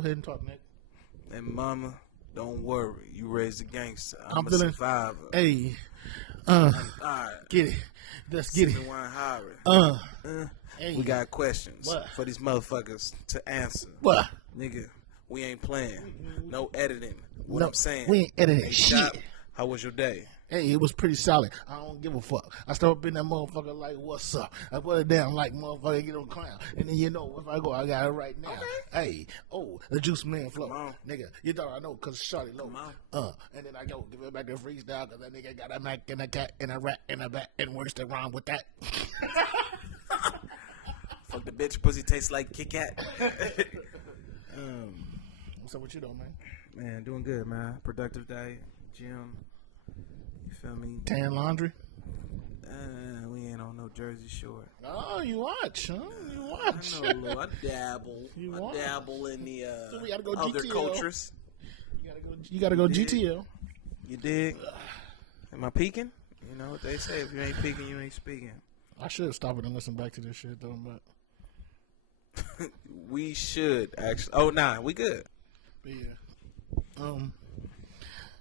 ahead and talk, Nick. And mama, don't worry. You raised a gangster. I'm a feeling. survivor. Hey, All right. get it. Let's get Sipping it. wine hollering. Hey. We got questions What? for these motherfuckers to answer. What? Nigga, we ain't playing. No editing. What No, I'm saying. we ain't editing Hey, shit. Chop, how was your day? Hey, it was pretty solid. I don't give a fuck. I start up in that motherfucker like, what's up? I put it down like, motherfucker, get on clown. And then, you know, if I go, I got it right now. Hey, the juice man flow. Come on. Nigga, you thought I know because Shawty low. Come on. And then I go, give it back to freestyle because that nigga got a Mac and a cat and a rat and a bat and words that rhyme with that. Fuck the bitch, pussy tastes like Kit Kat. What's up with you though, man? Man, doing good, man. Productive day, gym. You feel me? Tan laundry? We ain't on no Jersey Shore. Oh, you watch, huh? You watch. I know, Lou. I dabble. You I watch. dabble in the So we gotta go other GTL. cultures. You gotta go did. GTL. You dig? Am I peeking? You know what they say. If you ain't peeking, you ain't speaking. I should stop it and listen back to this shit though, but We should, actually. Oh, nah. We good. yeah.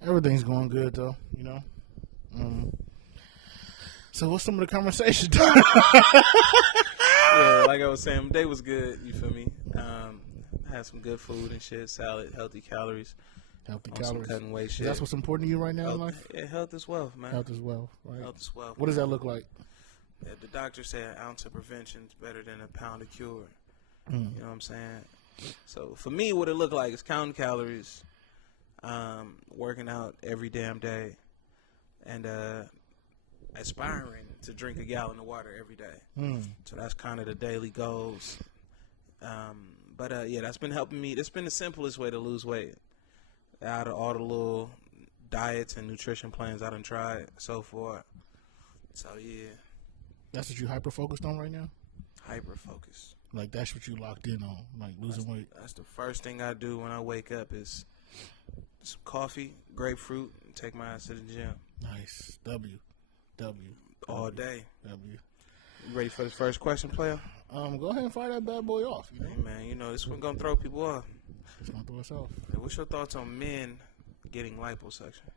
Everything's going good though, you know. So what's some of the conversation? Yeah, like I was saying, my day was good. You feel me? Had some good food and shit. Salad, healthy calories. Healthy On some calories. cutting weight shit. That's what's important to you right now in Health, life? yeah, health is wealth, man. Health as well, right? Health is wealth. What does that look like? Yeah, the doctor said an ounce of prevention is better than a pound of cure. You know what I'm saying? So for me, what it looked like is counting calories, working out every damn day, and aspiring to drink a gallon of water every day. So that's kind of the daily goals. But yeah, that's been helping me. That's been the simplest way to lose weight. Out of all the little diets and nutrition plans I done tried so far. So yeah. That's what you hyper focused on right now? Hyper focus. Like that's what you locked in on, like losing weight. That's the first thing I do when I wake up is some coffee, grapefruit, and take my ass to the gym. Nice. W. All day. W. You ready for the first question, player? Go ahead and fire that bad boy off. You know, Hey man, you know this one gonna throw people off. it's gonna throw us off. Hey, what's your thoughts on men getting liposuction?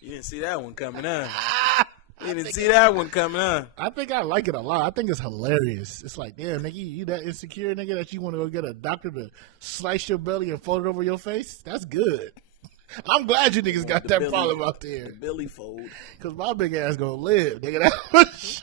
You didn't see that one coming, huh? You didn't see that one coming, huh? I think I like it a lot. I think it's hilarious. It's like, damn, nigga, you that insecure nigga that you want to go get a doctor to slice your belly and fold it over your face? That's good. I'm glad you niggas got that problem out there. The Billy fold. Because my big ass gonna live, nigga. That was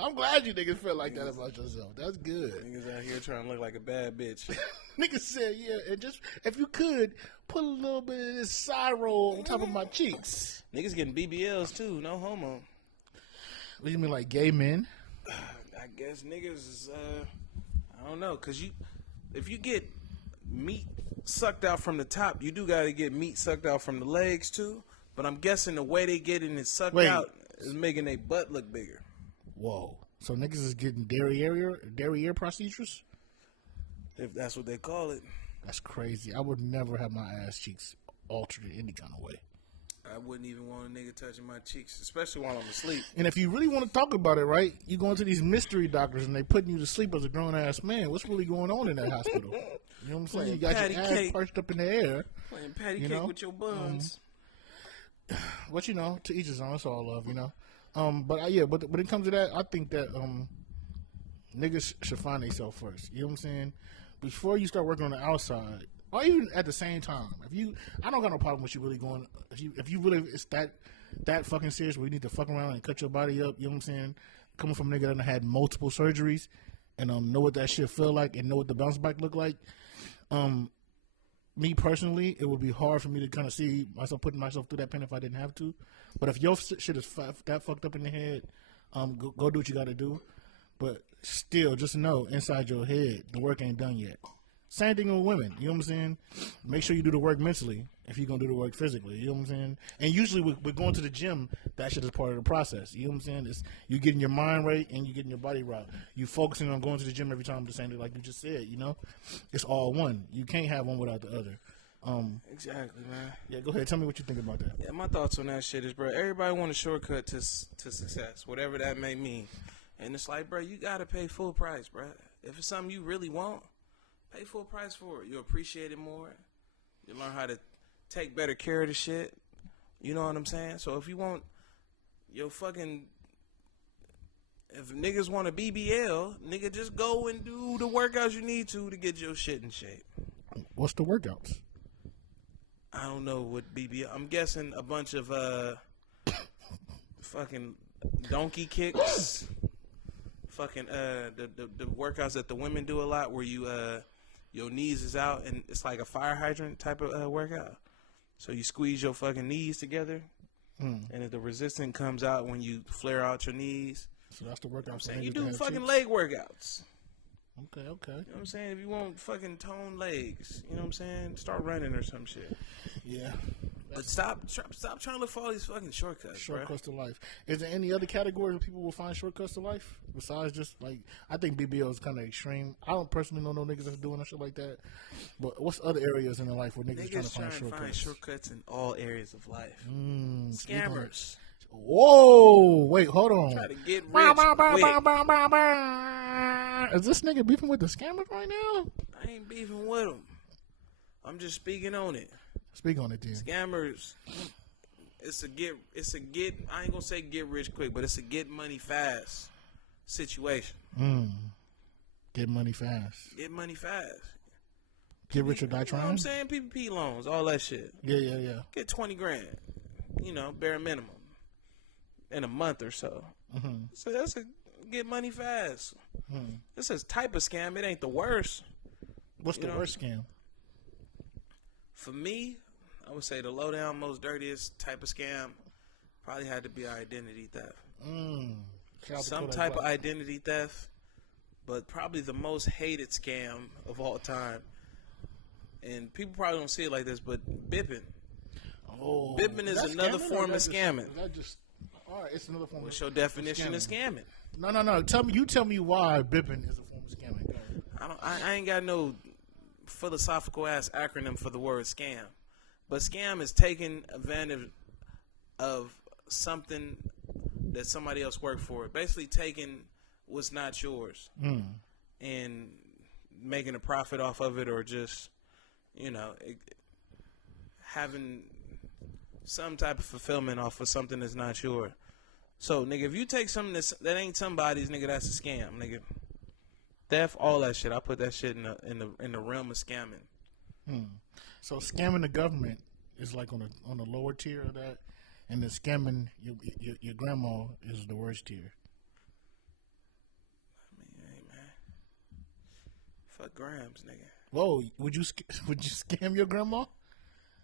I'm glad you niggas feel like that about yourself. That's good. Niggas out here trying to look like a bad bitch. Niggas said, yeah, and just, if you could, put a little bit of this side roll on top of my cheeks. Niggas getting BBLs too, no homo. What do you mean, like gay men? I guess niggas is, I don't know, cause if you get meat sucked out from the top, you do gotta get meat sucked out from the legs too. But I'm guessing the way they getting it sucked out is making their butt look bigger. Whoa. So niggas is getting derriere procedures? If that's what they call it. That's crazy. I would never have my ass cheeks altered in any kind of way. I wouldn't even want a nigga touching my cheeks, especially while I'm asleep. And if you really want to talk about it, right, you go into these mystery doctors and they putting you to sleep as a grown-ass man. What's really going on in that hospital? You know what I'm saying? You got patty your ass cake. perched up in the air. Playing patty You cake know? with your buns. But, you know, to each his own. It's all love, you know. But when it comes to that, I think that niggas should find themselves first. You know what I'm saying? Before you start working on the outside, or even at the same time. I don't got no problem with you really going. If you really it's that fucking serious where you need to fuck around and cut your body up. You know what I'm saying? Coming from a nigga that had multiple surgeries and know what that shit feel like and know what the bounce back look like. Me personally, it would be hard for me to kind of see myself putting myself through that pain if I didn't have to. But if your shit is that fucked up in the head, go do what you got to do. But still, just know inside your head, the work ain't done yet. Same thing with women. You know what I'm saying? Make sure you do the work mentally if you're going to do the work physically. You know what I'm saying? And usually with going to the gym, that shit is part of the process. You know what I'm saying? It's you getting your mind right and you getting your body right. You focusing on going to the gym every time the same thing like you just said, you know? It's all one. You can't have one without the other. Exactly, man. Yeah, go ahead. Tell me what you think about that. Yeah, my thoughts on that shit is, bro, everybody want a shortcut to success, whatever that may mean. And it's like, bro, you got to pay full price, bro. If it's something you really want, Pay full price for it. You appreciate it more. You learn how to take better care of the shit. You know what I'm saying? So if you want your fucking, if niggas want a BBL, nigga, just go and do the workouts you need to get your shit in shape. What's the workouts? I don't know what BBL. I'm guessing a bunch of fucking donkey kicks. Fucking the workouts that the women do a lot, where you your knees is out and it's like a fire hydrant type of workout. So you squeeze your fucking knees together, and if the resistance comes out when you flare out your knees. So that's the workout. I'm saying you do fucking leg workouts. Okay. You know what I'm saying? If you want fucking toned legs, you know what I'm saying? Start running or some shit. Yeah. But stop trying to look for all these fucking shortcuts, Shortcuts to life. Is there any other category where people will find shortcuts to life besides just like, I think BBL is kind of extreme. I don't personally know no niggas that's doing shit like that. But what's other areas in their life where niggas trying to find shortcuts? In all areas of life. Scammers. Whoa! Wait, hold on. Try to get rich quick. Is this nigga beefing with the scammers right now? I ain't beefing with them. I'm just speaking on it. Speak on it, then. Scammers. It's a get. I ain't gonna say get rich quick, but it's a get money fast situation. Get money fast. Get money fast. Get rich or die trying. You know what I'm saying? PPP loans, all that shit. Yeah. Get 20 grand. You know, bare minimum. In a month or so. So that's a get money fast. This is type of scam. It ain't the worst. What's the worst scam? For me, I would say the low down, most dirtiest type of scam probably had to be identity theft. Some type of identity theft, but probably the most hated scam of all time. And people probably don't see it like this, but bipping. Oh, bipping is another form of scamming. All right, it's another form. What's your definition of scamming? No. Tell me why bipping is a form of scamming. I ain't got no philosophical ass acronym for the word scam, but scam is taking advantage of something that somebody else worked for. Basically, taking what's not yours and making a profit off of it, or just having some type of fulfillment off of something that's not yours. So, nigga, if you take something that ain't somebody's, nigga, that's a scam, nigga. Theft, all that shit. I put that shit in the realm of scamming. So scamming the government is like on a lower tier of that, and then scamming your grandma is the worst tier. I mean, hey man, fuck Grams, nigga. Whoa, would you scam your grandma?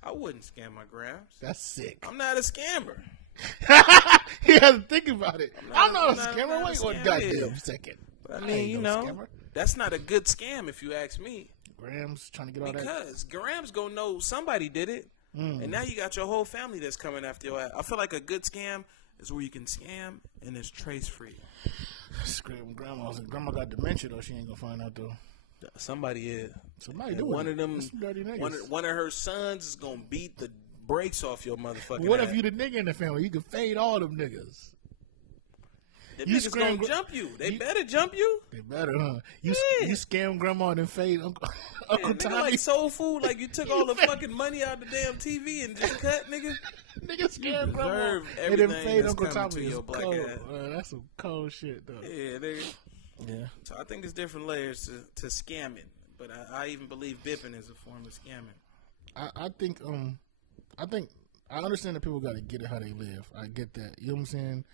I wouldn't scam my Grams. That's sick. I'm not a scammer. You had to think about it. I'm not a scammer. Wait one goddamn second. But I mean, that's not a good scam if you ask me. Grams trying to get all that. Because Grams gonna know somebody did it, and now you got your whole family that's coming after your ass. I feel like a good scam is where you can scam and it's trace free. Scream, grandma got dementia though. She ain't gonna find out though. Somebody is. Somebody doing one it. Of them. One of her sons is gonna beat the brakes off your motherfucking. What ass. if you the nigga in the family? You can fade all them niggas. The niggas gonna jump you. They better jump you. They better, huh? You scam grandma and then fade Uncle Tommy. Like soul food, like you took all the fucking money out the damn TV and just cut, nigga. Nigga scam grandma and then fade Uncle Tommy. That's some cold shit, though. Yeah, nigga. Yeah. So I think there's different layers to scamming, but I even believe bipping is a form of scamming. I think I understand that people got to get it how they live. I get that. You know what I'm saying?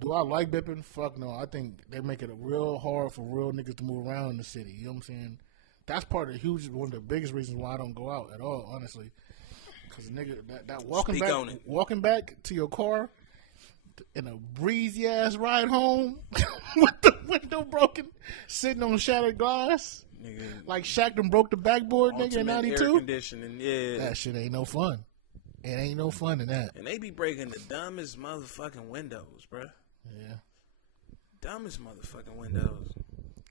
Do I like bipping? Fuck no. I think they make it real hard for real niggas to move around in the city. You know what I'm saying? That's one of the biggest reasons why I don't go out at all, honestly. Because nigga, that walking back to your car in a breezy ass ride home with the window broken, sitting on shattered glass, nigga, like Shaq done broke the backboard, nigga, in '92. Air conditioning, yeah. That shit ain't no fun. It ain't no fun in that. And they be breaking the dumbest motherfucking windows, bruh. Yeah. Dumbest motherfucking windows.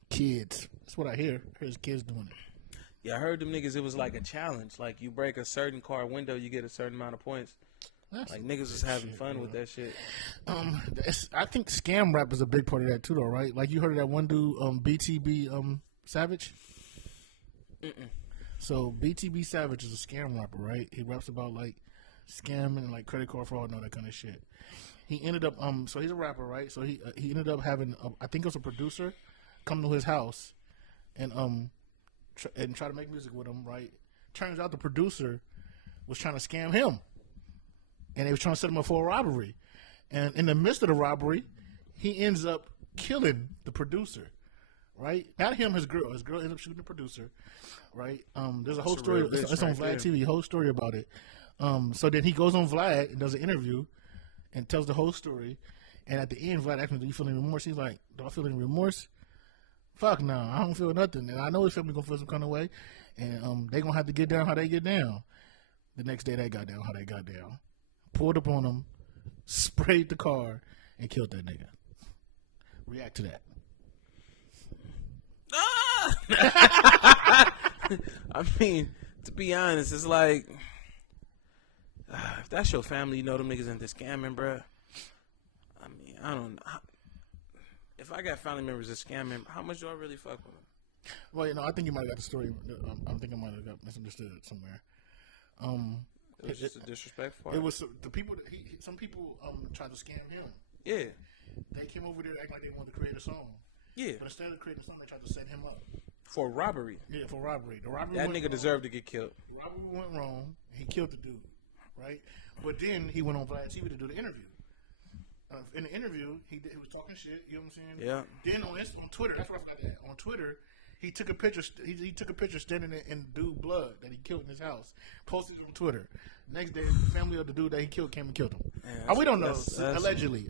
Kids. That's what I hear. Here's kids doing it. Yeah, I heard them niggas, it was like a challenge. Like, you break a certain car window, you get a certain amount of points. Like, niggas was having fun with that shit. I think scam rap is a big part of that, too, though, right? Like, you heard of that one dude, BTB Savage? Nah, I ain't heard that. Savage? What is that? He had a thing about it. Walking back to your car in a breezy ass ride home with the window broken, sitting on shattered glass, like Shaq done broke the backboard, nigga, in '92. That shit ain't no fun. So BTB Savage is a scam rapper, right? He raps about like scamming and like credit card fraud and all that kind of shit. He ended up so he's a rapper, right? So he ended up having I think it was a producer come to his house and try to make music with him, right? Turns out the producer was trying to scam him, and they was trying to set him up for a robbery. And in the midst of the robbery, he ends up killing the producer, right? Not him, his girl. His girl ends up shooting the producer, right? There's a whole story. It's on Vlad TV. Whole story about it. So then he goes on Vlad and does an interview and tells the whole story. And at the end, Vlad asks him, "Do you feel any remorse?" He's like, "Do I feel any remorse? Fuck no, I don't feel nothing. And I know his family gonna feel some kind of way, and they gonna have to get down how they get down." The next day, they got down how they got down. Pulled up on him, sprayed the car, and killed that nigga. React to that. I mean, to be honest, it's like if that's your family, you know them niggas into scamming, bruh. I mean, I don't know. If I got family members that scamming, how much do I really fuck with them? Well, I think you might have got the story. I think I might have got misunderstood somewhere. It was just a disrespectful part. It was the people. Some people tried to scam him. Yeah. They came over there acting like they wanted to create a song. Yeah. But instead of creating a song, they tried to set him up. For robbery. Yeah, for robbery. The robbery. That nigga deserved to get killed. The robbery went wrong. He killed the dude, right? But then he went on Vlad TV to do the interview. In the interview, he was talking shit. You know what I'm saying? Yeah. Then on Twitter, that's what I forgot that. On Twitter, he took a picture. He took a picture standing in dude blood that he killed in his house. Posted it on Twitter. Next day, the family of the dude that he killed came and killed him. Man, we don't know. Allegedly.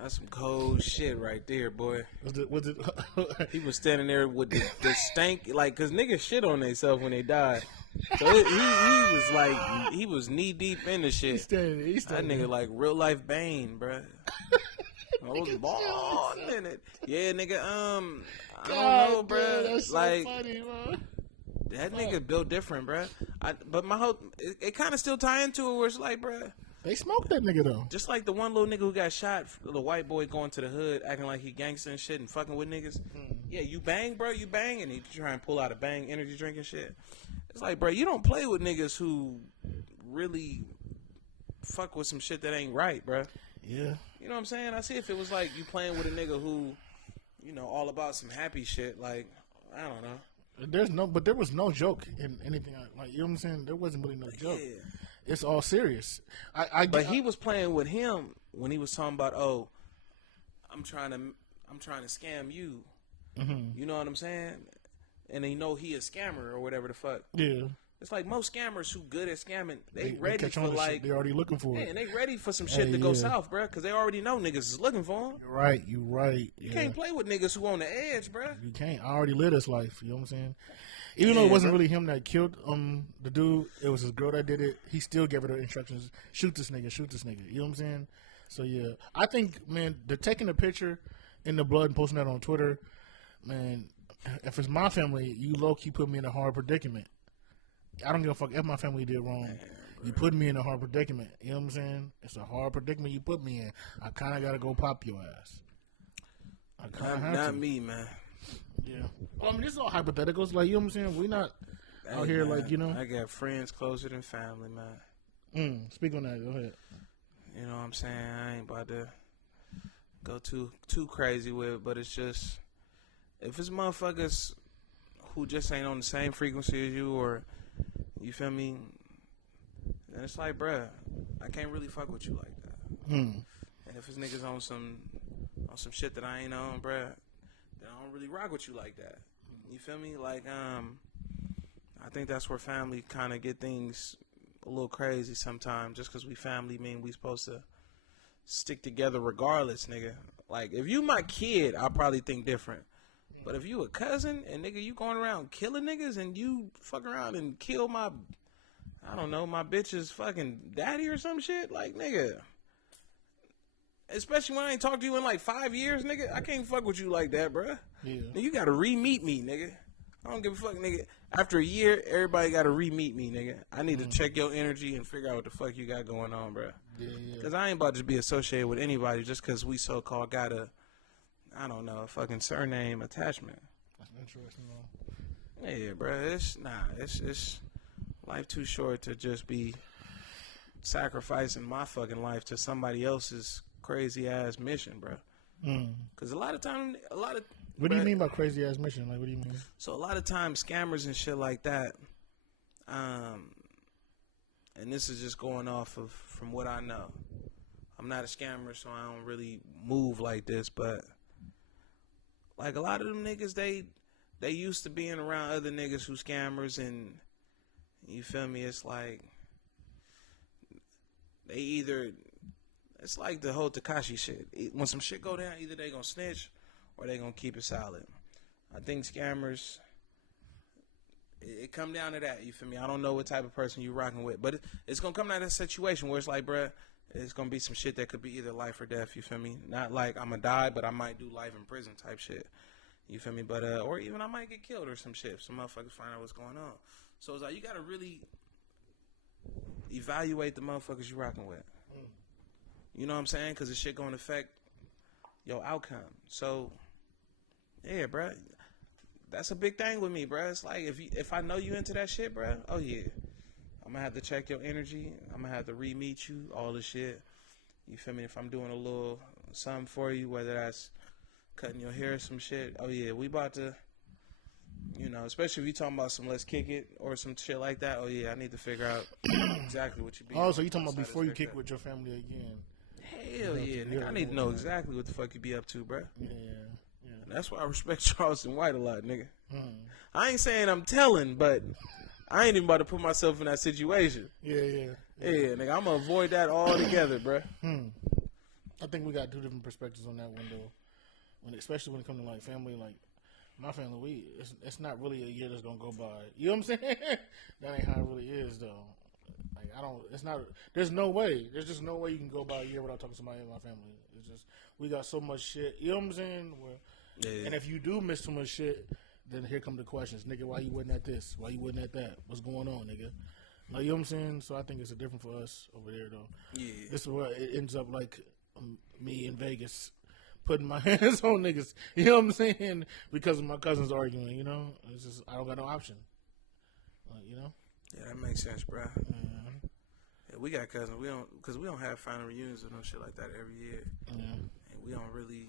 That's some cold shit right there, boy. Was it? He was standing there with the stank, like, cause niggas shit on themselves when they die. So he was like, he was knee deep in the shit. He's that nigga like real life Bane, bruh. I was born in it. Yeah, nigga. I don't know, bruh. That's like, so funny, bro. That nigga built different, bruh. But my whole it kind of still tie into it where it's like, bruh. They smoked that nigga though. Just like the one little nigga who got shot, the white boy going to the hood acting like he gangster and shit and fucking with niggas. Yeah, you bang, bro, you bang, and he try and pull out a bang energy drink and shit. It's like, bro, you don't play with niggas who really fuck with some shit that ain't right, bro. Yeah. You know what I'm saying? I see if it was like you playing with a nigga who, all about some happy shit, like, I don't know. But there was no joke in anything. Like, you know what I'm saying? There wasn't really no joke. Yeah. It's all serious. But he was playing with him when he was talking about, oh, I'm trying to scam you. Mm-hmm. You know what I'm saying? And they know he a scammer or whatever the fuck. Yeah. It's like most scammers who good at scamming, they ready for like they already looking for it. And they ready for some shit to go south, bro, because they already know niggas is looking for them. You're right. You can't play with niggas who on the edge, bro. You can't. I already lived this life. You know what I'm saying? Even though it wasn't really him that killed the dude, it was his girl that did it. He still gave her the instructions: shoot this nigga, shoot this nigga. You know what I'm saying? So yeah, I think, man, the taking a picture in the blood and posting that on Twitter, man. If it's my family, you low key put me in a hard predicament. I don't give a fuck if my family did wrong. Man, you put me in a hard predicament. You know what I'm saying? It's a hard predicament you put me in. I kind of got to go pop your ass. I kind of have to. Not me, man. Yeah. Well, I mean, this is all hypotheticals. Like, you know what I'm saying? We not out here, man, like, you know. I got friends closer than family, man. Speak on that. Go ahead. You know what I'm saying? I ain't about to go too crazy with it, but it's just, if it's motherfuckers who just ain't on the same frequency as you, or, you feel me, then it's like, bruh, I can't really fuck with you like that. And if it's niggas on some shit that I ain't on, bruh, then I don't really rock with you like that. You feel me? Like, I think that's where family kind of get things a little crazy sometimes. Just because we family mean we supposed to stick together regardless, nigga. Like, if you my kid, I'll probably think different. But if you a cousin and, nigga, you going around killing niggas and you fuck around and kill my bitch's fucking daddy or some shit, like, nigga. Especially when I ain't talked to you in like 5 years, nigga. I can't fuck with you like that, bruh. Yeah. You gotta re-meet me, nigga. I don't give a fuck, nigga. After a year, everybody gotta re-meet me, nigga. I need to check your energy and figure out what the fuck you got going on, bruh. Yeah. Because I ain't about to be associated with anybody just because we so-called got a fucking surname attachment. That's interesting, though. Yeah, bro. It's life too short to just be sacrificing my fucking life to somebody else's crazy ass mission, bro. Because a lot of What do you mean by crazy ass mission? Like, what do you mean? So a lot of times scammers and shit like that, and this is just going off of from what I know. I'm not a scammer, so I don't really move like this, but like a lot of them niggas, they used to being around other niggas who scammers, and you feel me? It's like it's like the whole Tekashi shit. When some shit go down, either they gonna snitch or they gonna keep it solid. I think scammers, it come down to that. You feel me? I don't know what type of person you rocking with, but it's gonna come down to a situation where it's like, bruh, it's gonna be some shit that could be either life or death. You feel me? Not like I'm gonna die, but I might do life in prison type shit. You feel me? But or even I might get killed or some shit. If some motherfuckers find out what's going on. So it's like you gotta really evaluate the motherfuckers you rocking with. You know what I'm saying? Because the shit gonna affect your outcome. So yeah, bruh. That's a big thing with me, bruh. It's like if I know you into that shit, bruh, oh yeah. I'm gonna have to check your energy. I'm gonna have to re-meet you, all the shit. You feel me? If I'm doing a little something for you, whether that's cutting your hair or some shit, oh yeah, we about to, you know, especially if you talking about some let's kick it or some shit like that, oh yeah, I need to figure out exactly what you be. Oh, so you talking about before you kick with your family again? Hell yeah, nigga. I need to know exactly what the fuck you be up to, bruh. Yeah. And that's why I respect Charleston White a lot, nigga. I ain't saying I'm telling, but I ain't even about to put myself in that situation. Yeah, nigga, I'm gonna avoid that altogether, bruh. I think we got two different perspectives on that window. Especially when it comes to like family, like my family, it's not really a year that's gonna go by. You know what I'm saying? That ain't how it really is, though. Like it's not. There's no way. There's just no way you can go by a year without talking to somebody in my family. It's just we got so much shit. You know what I'm saying? And if you do miss so much shit, then here come the questions, nigga. Why you wasn't at this? Why you wasn't at that? What's going on, nigga? Like, you know what I'm saying? So I think it's a different for us over there, though. Yeah. This is where it ends up like me in Vegas putting my hands on niggas. You know what I'm saying? Because of my cousins arguing. You know, it's just I don't got no option. You know. Yeah, that makes sense, bro. Yeah, we got cousins. We don't have family reunions or no shit like that every year. Yeah. And we don't really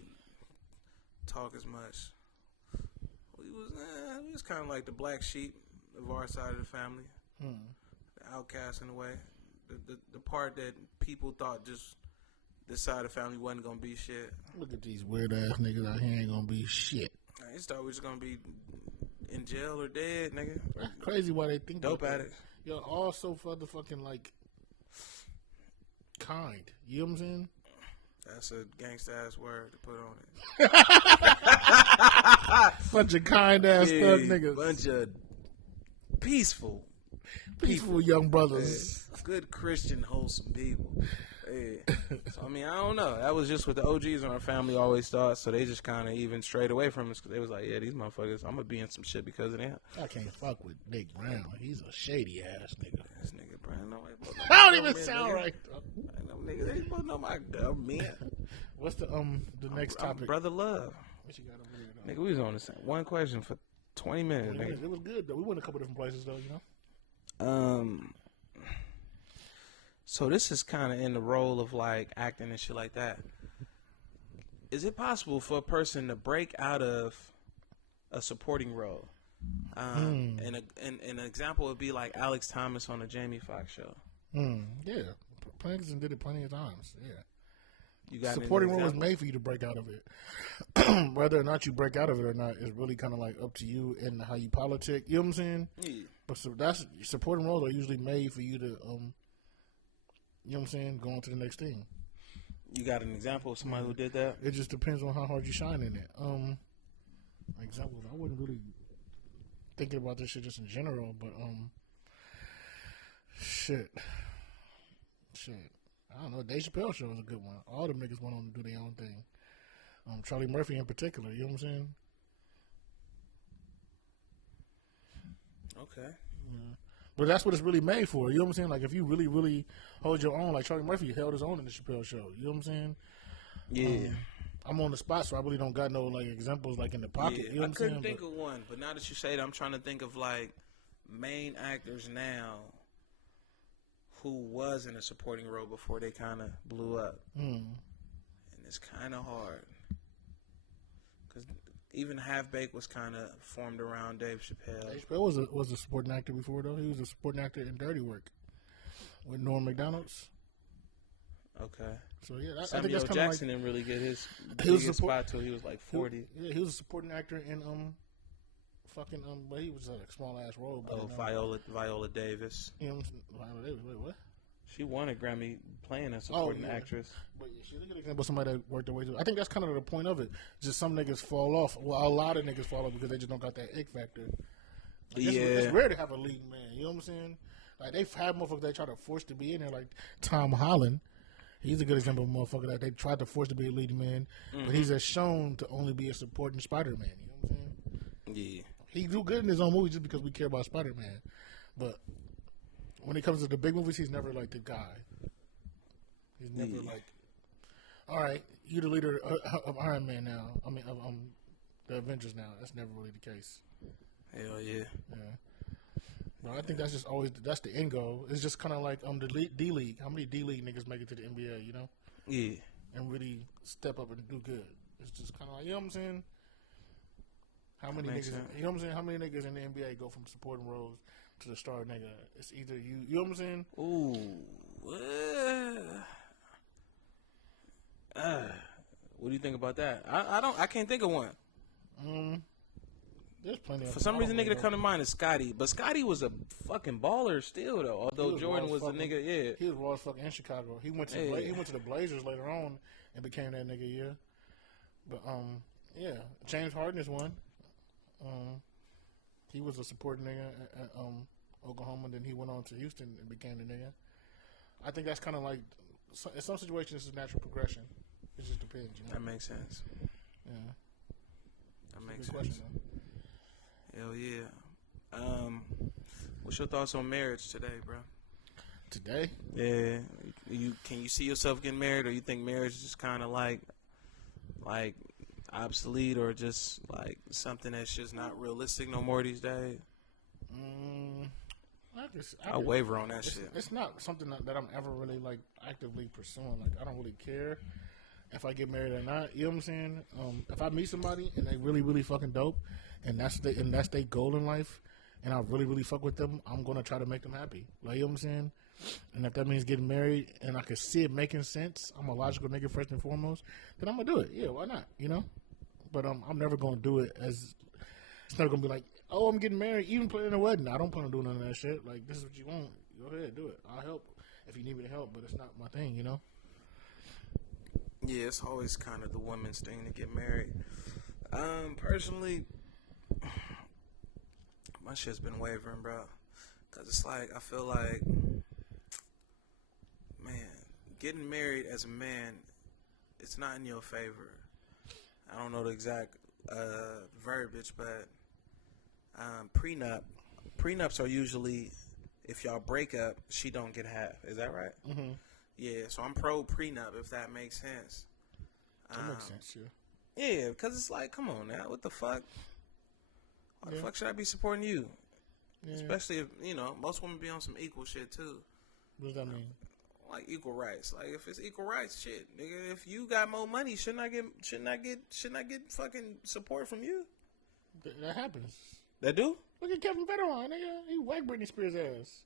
talk as much. We was kind of like the black sheep of our side of the family, the outcast in a way, the part that people thought just this side of the family wasn't gonna be shit. Look at these weird ass niggas out here ain't gonna be shit. I just thought we was gonna be in jail or dead, nigga. That's crazy why they think dope at it. Yo, all so fucking like kind. You know what I'm saying? That's a gangsta ass word to put on it. Bunch of kind ass thug niggas. Bunch of peaceful young brothers. Good Christian, wholesome people. Yeah. So, I mean, I don't know. That was just what the OGs in our family always thought, so they just kind of even strayed away from us because they was like, yeah, these motherfuckers, I'm going to be in some shit because of them. I can't fuck with Nick Brown. He's a shady ass nigga. This nigga Brown, I don't even sound right, though. Niggas ain't supposed to know my government. What's the next topic? Brother Love. What you got over here, nigga, we was on the same one question for 20 minutes. 20 minutes. It was good, though. We went a couple different places, though, you know? So this is kind of in the role of like acting and shit like that. Is it possible for a person to break out of a supporting role? And an example would be like Alex Thomas on the Jamie Foxx show. Yeah, Plankton did it plenty of times. Yeah, you got supporting role is made for you to break out of it. Whether or not you break out of it or not is really kind of like up to you and how you politic. You know what I'm saying? Yeah. But that's supporting roles are usually made for you to you know what I'm saying? Go on to the next thing. You got an example of somebody who did that? It just depends on how hard you shine in it. Examples. I wasn't really thinking about this shit just in general, but shit. I don't know. Dave Chappelle show was a good one. All them niggas went on to do their own thing. Charlie Murphy in particular. You know what I'm saying? Okay. Yeah. But that's what it's really made for. You know what I'm saying? Like, if you really, really hold your own, like Charlie Murphy held his own in the Chappelle show. You know what I'm saying? Yeah. I'm on the spot, so I really don't got no like examples like in the pocket. Yeah, You know what I I'm couldn't saying? think of one, but now that you say that, I'm trying to think of like main actors now who was in a supporting role before they kind of blew up, and it's kind of hard because even Half Baked was kind of formed around Dave Chappelle. Dave Chappelle was a supporting actor before though. He was a supporting actor in Dirty Work with Norm Macdonald's. Okay. So yeah, I think Samuel that's kind Jackson of didn't really get his He was biggest support- spot till he was like 40. Yeah, he was a supporting actor in fucking but he was a small ass role. But, Viola Davis. You know what I'm saying? Viola Davis. Wait, what? She won a Grammy playing a supporting actress. But yeah, she look at an example of somebody that worked their way through. I think that's kind of the point of it. Just some niggas fall off. Well, a lot of niggas fall off because they just don't got that ick factor. Like, it's rare to have a leading man. You know what I'm saying? Like they have motherfuckers they try to force to be in there, like Tom Holland. He's a good example of a motherfucker that they tried to force to be a leading man, but he's just shown to only be a supporting Spider-Man. You know what I'm saying? Yeah. He do good in his own movies just because we care about Spider-Man. But when it comes to the big movies, he's never like the guy. He's never like, all right, you the leader of Iron Man now. I mean, of the Avengers now. That's never really the case. Hell yeah. Yeah. But I think that's just always that's the end goal. It's just kind of like the D League. How many D League niggas make it to the NBA? You know? Yeah. And really step up and do good. It's just kind of like, you know what I'm saying? How many niggas? sense. You know what I'm saying? How many niggas in the NBA go from supporting roles to the star nigga? It's either you. You know what I'm saying? Ooh. What do you think about that? I can't think of one. There's plenty. For some reason, nigga that come to mind is Scotty, but Scotty was a fucking baller still though. Although Jordan was a nigga, yeah. He was raw as fuck in Chicago. He went to he went to the Blazers later on and became that nigga. Yeah, but yeah, James Harden is one. He was a supporting nigga at Oklahoma. Then he went on to Houston and became the nigga. I think that's kind of like in some situations it's a natural progression. It just depends. You know? That makes sense. Yeah, That makes good sense. question, though. Hell yeah. What's your thoughts on marriage today, bro? Today, Yeah, can you see yourself getting married, or you think marriage is just kind of like obsolete, or just like something that's just not realistic no more these days? I waver on that shit. It's not something that I'm ever really like actively pursuing. Like I don't really care if I get married or not. You know what I'm saying? If I meet somebody and they really, really fucking dope, and that's their goal in life, and I really, really fuck with them, I'm gonna try to make them happy. Like you know what I'm saying? And if that means getting married, and I can see it making sense, I'm a logical nigga first and foremost, then I'm gonna do it. Yeah, why not? You know? But I'm never gonna do it as it's never gonna be like, oh, I'm getting married, even planning a wedding. I don't plan on doing none of that shit. Like this is what you want. Go ahead, do it. I'll help if you need me to help, but it's not my thing. You know? Yeah, it's always kind of the woman's thing to get married. Personally, my shit's been wavering, bro. Cause it's like I feel like, man, getting married as a man, it's not in your favor. I don't know the exact verbiage, but prenups are usually, if y'all break up, she don't get half. Is that right? Mm-hmm. Yeah, so I'm pro prenup, if that makes sense. That makes sense, yeah. Yeah, because it's like, come on now, what the fuck? Why the fuck should I be supporting you? Yeah. Especially if, most women be on some equal shit too. What does that mean? Like equal rights. Like if it's equal rights, shit, nigga. If you got more money, shouldn't I get fucking support from you? That happens. That do? Look at Kevin Federline, nigga. He whacked Britney Spears' ass.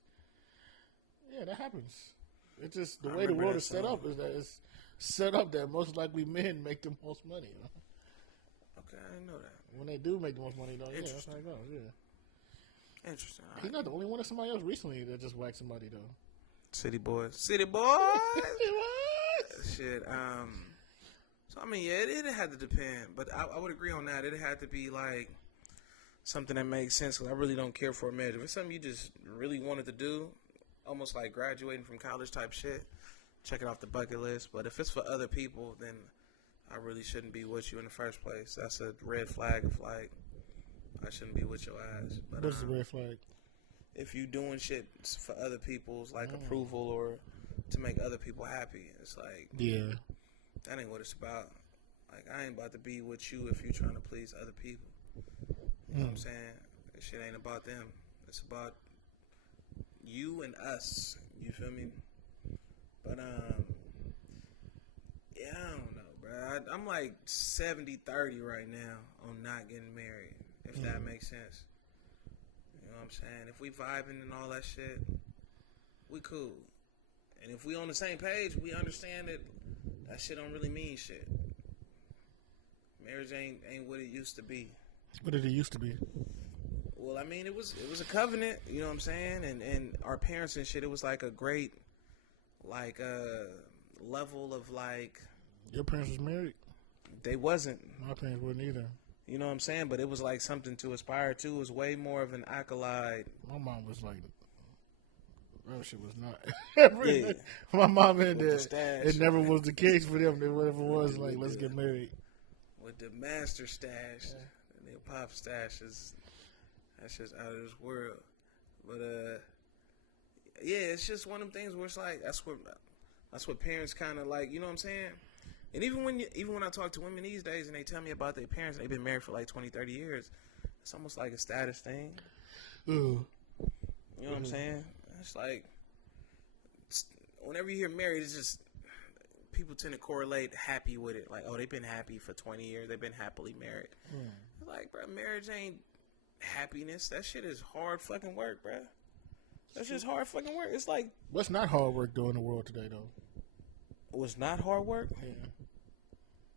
Yeah, that happens. It's just the way the world is set up is that it's set up that most likely men make the most money. You know? Okay, I didn't know that. When they do make the most money, though, yeah, that's how it goes. Yeah. Interesting. He's not the only one. There's somebody else recently that just whacked somebody though. City boys. Shit. So I mean, yeah, it had to depend, but I would agree on that. It had to be like something that makes sense. Cause I really don't care for a marriage. If it's something you just really wanted to do, almost like graduating from college type shit, check it off the bucket list. But if it's for other people, then I really shouldn't be with you in the first place. That's a red flag of like, I shouldn't be with your ass. But what's the red flag? If you doing shit for other people's like approval or to make other people happy, it's like, yeah, that ain't what it's about. Like, I ain't about to be with you if you're trying to please other people. You know what I'm saying? This shit ain't about them. It's about you and us. You feel me? But, yeah, I don't know, bro. I'm like 70-30 right now on not getting married, if that makes sense. You know what I'm saying? If we vibing and all that shit, we cool. And if we on the same page, we understand that shit don't really mean shit. Marriage ain't what it used to be. What did it used to be? Well, I mean, it was a covenant, you know what I'm saying? And our parents and shit, it was like a great, like, level of, like... Your parents was married? They wasn't. My parents wasn't either. You know what I'm saying? But it was like something to aspire to. It was way more of an accolade. My mom was like... That shit was not. Yeah. My mom and With dad, the it never was the case for them. Whatever it was, like, let's get married. With the master stash, the hip hop stash that's just out of this world. But yeah, it's just one of them things where it's like that's what parents kind of like. You know what I'm saying? And even when I talk to women these days and they tell me about their parents, and they've been married for like 20, 30 years, it's almost like a status thing. You know what I'm saying? It's like whenever you hear married, it's just people tend to correlate happy with it. Like, oh, they've been happy for 20 years. They've been happily married. Like, bro, marriage ain't happiness. That shit is hard fucking work, bro. That's just hard fucking work. It's like... What's not hard work, though, in the world today, though? What's not hard work? Yeah.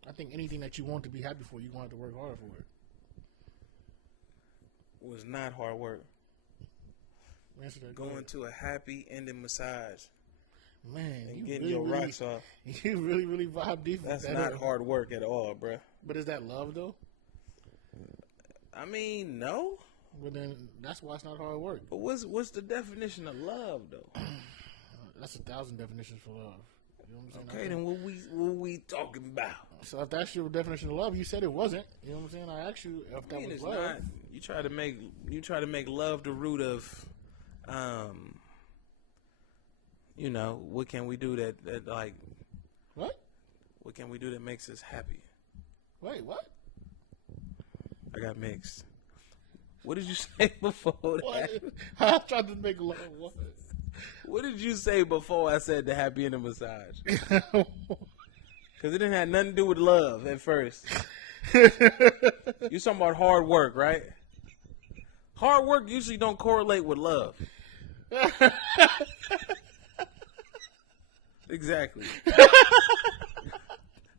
I think anything that you want to be happy for, you're going to have to work hard for it. Was not hard work. Answer that. Going to a happy ending massage. Man, and you getting really, your really, rocks off. You really vibe deep. That's not hard work at all, bro. But is that love, though? I mean, no. But then that's why it's not hard work. But what's the definition of love, though? That's 1,000 definitions for love. You know what I'm saying? Okay, then what we talking about? So if that's your definition of love, you said it wasn't. You know what I'm saying? I asked you if that was love. Not. You try to make love the root of, you know, what can we do that like... What? What can we do that makes us happy? Wait, what? I got mixed. What did you say before that? What? I tried to make love. What did you say before I said the happy ending massage? Because it didn't have nothing to do with love at first. You talking about hard work, right? Hard work usually don't correlate with love. Exactly.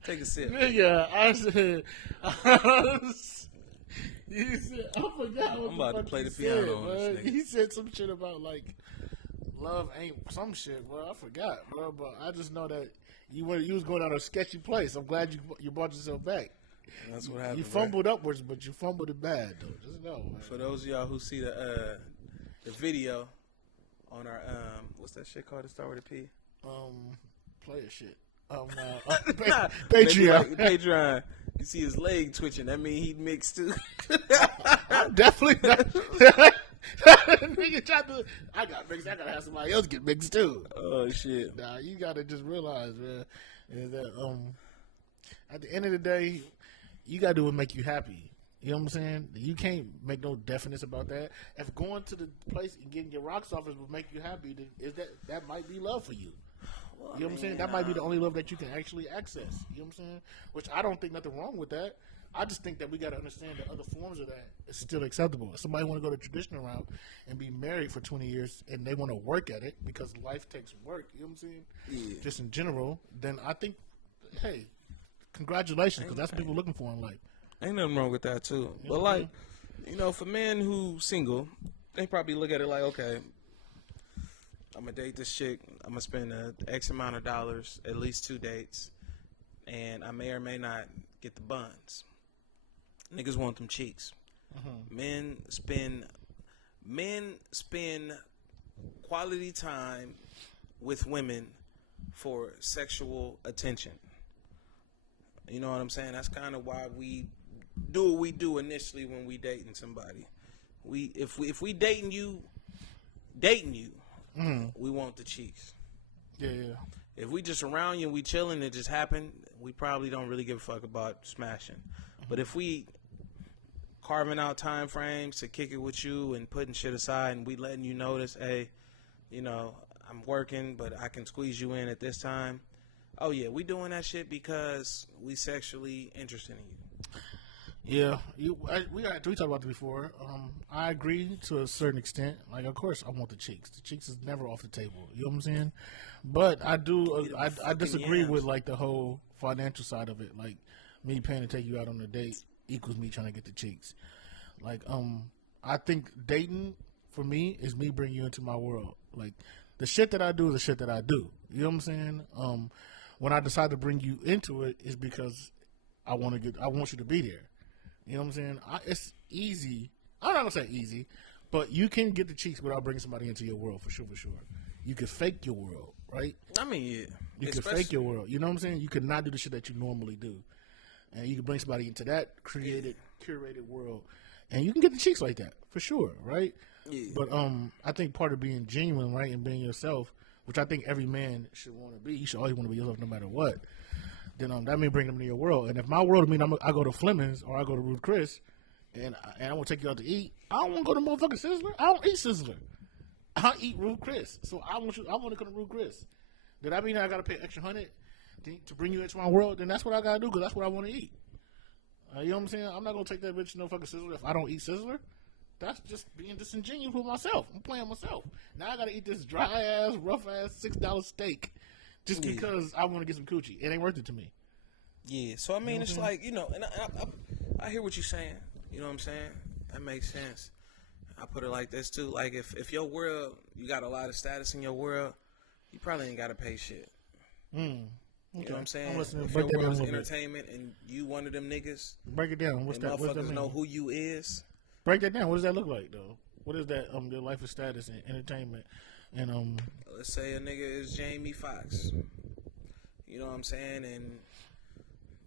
Take a sip. Nigga, I said, you said, I forgot what I'm about to play the said, piano on this nigga. He said some shit about, like, love ain't some shit, bro. I forgot, bro. But I just know that you was going out a sketchy place. I'm glad you brought yourself back. That's what happened. You fumbled upwards, but you fumbled it bad, though. Just know, man. For those of y'all who see the video on our what's that shit called to start with a P? Player shit. Patreon. Patreon. You see his leg twitching. That mean he mixed too. I'm definitely not. Nigga tried to. I got mixed. I gotta have somebody else get mixed too. Oh shit. Nah, you gotta just realize, man, is that at the end of the day, you gotta do what make you happy. You know what I'm saying? You can't make no definiteness about that. If going to the place and getting your rocks off will make you happy, then is that might be love for you. Well, You know what I'm saying? That might be the only love that you can actually access. You know what I'm saying? Which I don't think nothing wrong with that. I just think that we got to understand that other forms of that is still acceptable. If somebody want to go the traditional route and be married for 20 years and they want to work at it because life takes work, you know what I'm saying? Yeah. Just in general, then I think, hey, congratulations, because that's what people are looking for in life. Ain't nothing wrong with that too. But like, you know, for men who single, they probably look at it like, okay, I'm gonna date this chick. I'm gonna spend a X amount of dollars, at least 2 dates, and I may or may not get the buns. Niggas want them cheeks. Men spend quality time with women for sexual attention. You know what I'm saying? That's kind of why we do what we do initially when we dating somebody. If we dating you, we want the cheeks. Yeah. If we just around you and we chilling, it just happened, we probably don't really give a fuck about smashing. But if we carving out time frames to kick it with you and putting shit aside and we letting you notice, hey, you know, I'm working, but I can squeeze you in at this time. Oh, yeah, we doing that shit because we sexually interested in you. Yeah, we talked about this before. I agree to a certain extent. Like, of course, I want the cheeks. The cheeks is never off the table. You know what I'm saying? But I do. I disagree with like the whole financial side of it. Like, me paying to take you out on a date equals me trying to get the cheeks. Like, I think dating for me is me bringing you into my world. Like, the shit that I do is the shit that I do. You know what I'm saying? When I decide to bring you into it, is because I want you to be there. You know what I'm saying? It's easy. I'm not gonna say easy, but you can get the cheeks without bringing somebody into your world for sure. You can fake your world, right? I mean, yeah. You can fake your world. You know what I'm saying? You could not do the shit that you normally do, and you can bring somebody into that curated world, and you can get the cheeks like that for sure, right? Yeah. But I think part of being genuine, right, and being yourself, which I think every man should want to be. You should always want to be yourself, no matter what. Then that means bring them into your world. And if my world means I go to Fleming's or I go to Ruth Chris, and I want to take you out to eat, I don't want to go to motherfucking Sizzler. I don't eat Sizzler. I eat Ruth Chris. So I want to go to Ruth Chris. Did that mean I got to pay extra $100 to bring you into my world? Then that's what I got to do because that's what I want to eat. You know what I'm saying? I'm not going to take that bitch to no fucking Sizzler if I don't eat Sizzler. That's just being disingenuous with myself. I'm playing myself. Now I got to eat this dry ass, rough ass $6 steak. Just because I want to get some coochie. It ain't worth it to me. Yeah, so I mean, it's like, you know, and I hear what you're saying. You know what I'm saying? That makes sense. I put it like this, too. Like, if your world, you got a lot of status in your world, you probably ain't got to pay shit. Okay. You know what I'm saying? If your world is entertainment and you one of them niggas, break it down. What's that? Motherfuckers What's that mean? know who you is. Break that down. What does that look like, though? What is that? Their life of status and entertainment, and Let's say a nigga is Jamie Foxx. You know what I'm saying? And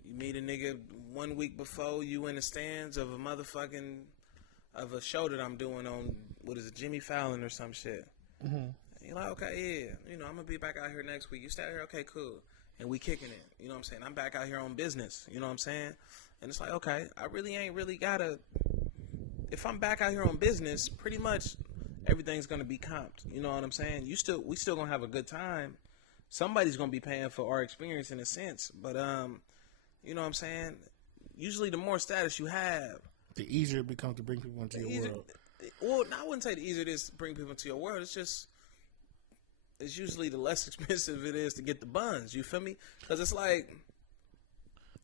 you meet a nigga 1 week before you in the stands of a show that I'm doing on, what is it, Jimmy Fallon or some shit. Mm-hmm. You're like, okay, yeah, you know, I'm gonna be back out here next week. You stay out here, okay, cool. And we kicking it. You know what I'm saying? I'm back out here on business. You know what I'm saying? And it's like, okay, I really ain't really gotta. If I'm back out here on business, pretty much everything's gonna be comped. You know what I'm saying? We still gonna have a good time. Somebody's gonna be paying for our experience in a sense, but you know what I'm saying? Usually, the more status you have, the easier it becomes to bring people into your world. Well, I wouldn't say the easier it is to bring people into your world. It's usually the less expensive it is to get the buns. You feel me? Because it's like.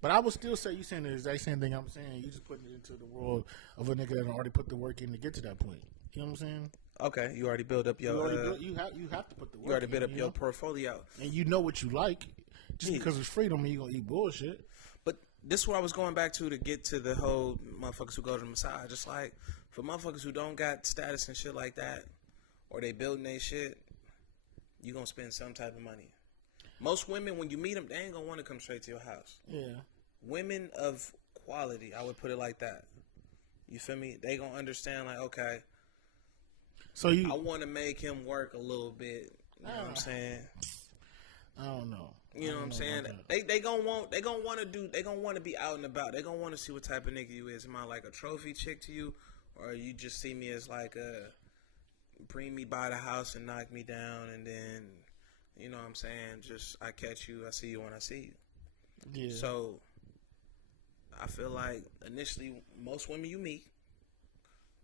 But I would still say you saying the exact same thing I'm saying. You just putting it into the world of a nigga that already put the work in to get to that point. You know what I'm saying? Okay, you already built up your. You have to put the work. You already built up your portfolio, and you know what you like. Just because it's free don't mean you gonna eat bullshit. But this is what I was going back to get to the whole motherfuckers who go to the massage. Just like for motherfuckers who don't got status and shit like that, or they building their shit, you gonna spend some type of money. Most women, when you meet them, they ain't gonna want to come straight to your house. Yeah. Women of quality, I would put it like that. You feel me? They gonna understand, like, okay, so I want to make him work a little bit. You know what I'm saying? I don't know. You know what I'm saying? They gonna want to be out and about. They gonna want to see what type of nigga you is. Am I like a trophy chick to you, or you just see me as like a bring me by the house and knock me down, and then you know what I'm saying? Just I catch you, I see you when I see you. Yeah. So I feel like initially, most women you meet,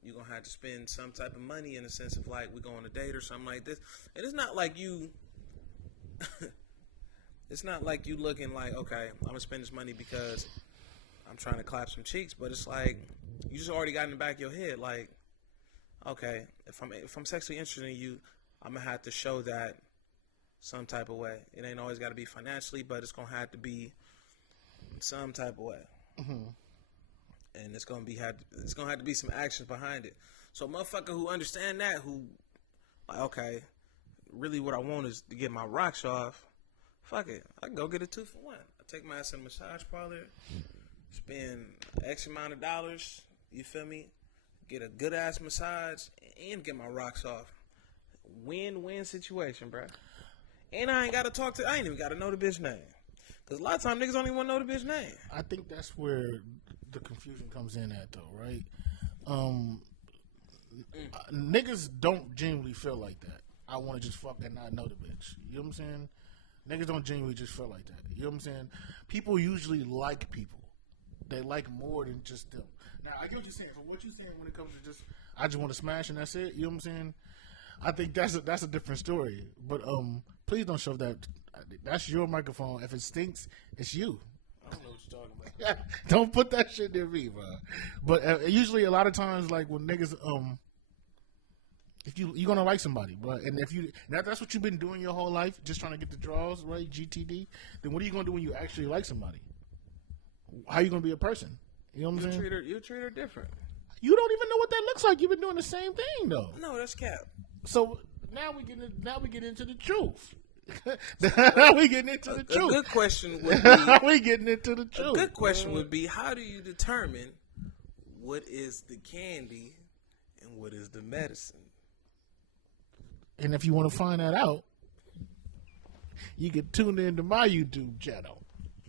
you're going to have to spend some type of money in the sense of like, we're going on a date or something like this. And it's not like you, it's not like you looking like, okay, I'm going to spend this money because I'm trying to clap some cheeks. But it's like, you just already got in the back of your head, like, okay, if I'm sexually interested in you, I'm going to have to show that some type of way. It ain't always got to be financially, but it's going to have to be some type of way. Mm-hmm. And it's gonna have to be some action behind it. So motherfucker who understand that, who like, okay, really what I want is to get my rocks off. Fuck it, I can go get a 2 for 1. I take my ass in a massage parlor, spend X amount of dollars. You feel me? Get a good ass massage and get my rocks off. Win-win situation, bro. And I ain't even got to know the bitch name. Because a lot of times niggas don't even want to know the bitch name. I think that's where the confusion comes in at, though, right? Niggas don't genuinely feel like that. I want to just fuck and not know the bitch. You know what I'm saying? Niggas don't genuinely just feel like that. You know what I'm saying? People usually like people. They like more than just them. Now, I get what you're saying. So what you're saying when it comes to just, I just want to smash and that's it. You know what I'm saying? I think that's a different story. But please don't shove that. That's your microphone. If it stinks, it's you. I don't know what you're talking about. Don't put that shit near me, bro. But usually, a lot of times, like when niggas, if you're gonna like somebody, bro, and if that's what you've been doing your whole life, just trying to get the draws, right? GTD. Then what are you gonna do when you actually like somebody? How you gonna be a person? You know what I'm saying? You treat her different. You don't even know what that looks like. You've been doing the same thing though. No, that's cap. So now we get into the truth. Now we getting into the truth. A good question would be. We getting into the truth. A good question would be: how do you determine what is the candy and what is the medicine? And if you want to find that out, you can tune into my YouTube channel.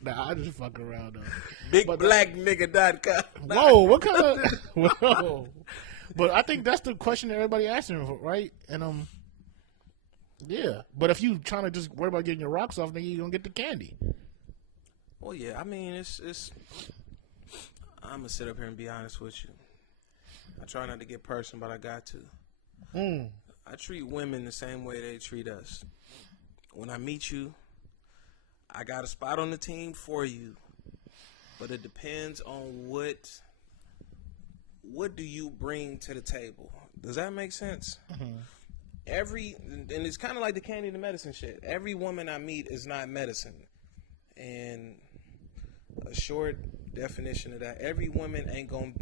Nah, I just fuck around though. BigBlackNigga.com. Whoa, what kind of? Whoa. But I think that's the question that everybody asking for, right? And yeah. But if you trying to just worry about getting your rocks off, then you gonna get the candy. Well, yeah. I mean, it's. I'm gonna sit up here and be honest with you. I try not to get personal, but I got to. I treat women the same way they treat us. When I meet you, I got a spot on the team for you, but it depends on what do you bring to the table. Does that make sense? And it's kind of like the candy and the medicine shit. Every woman I meet is not medicine. And a short definition of that, every woman ain't going to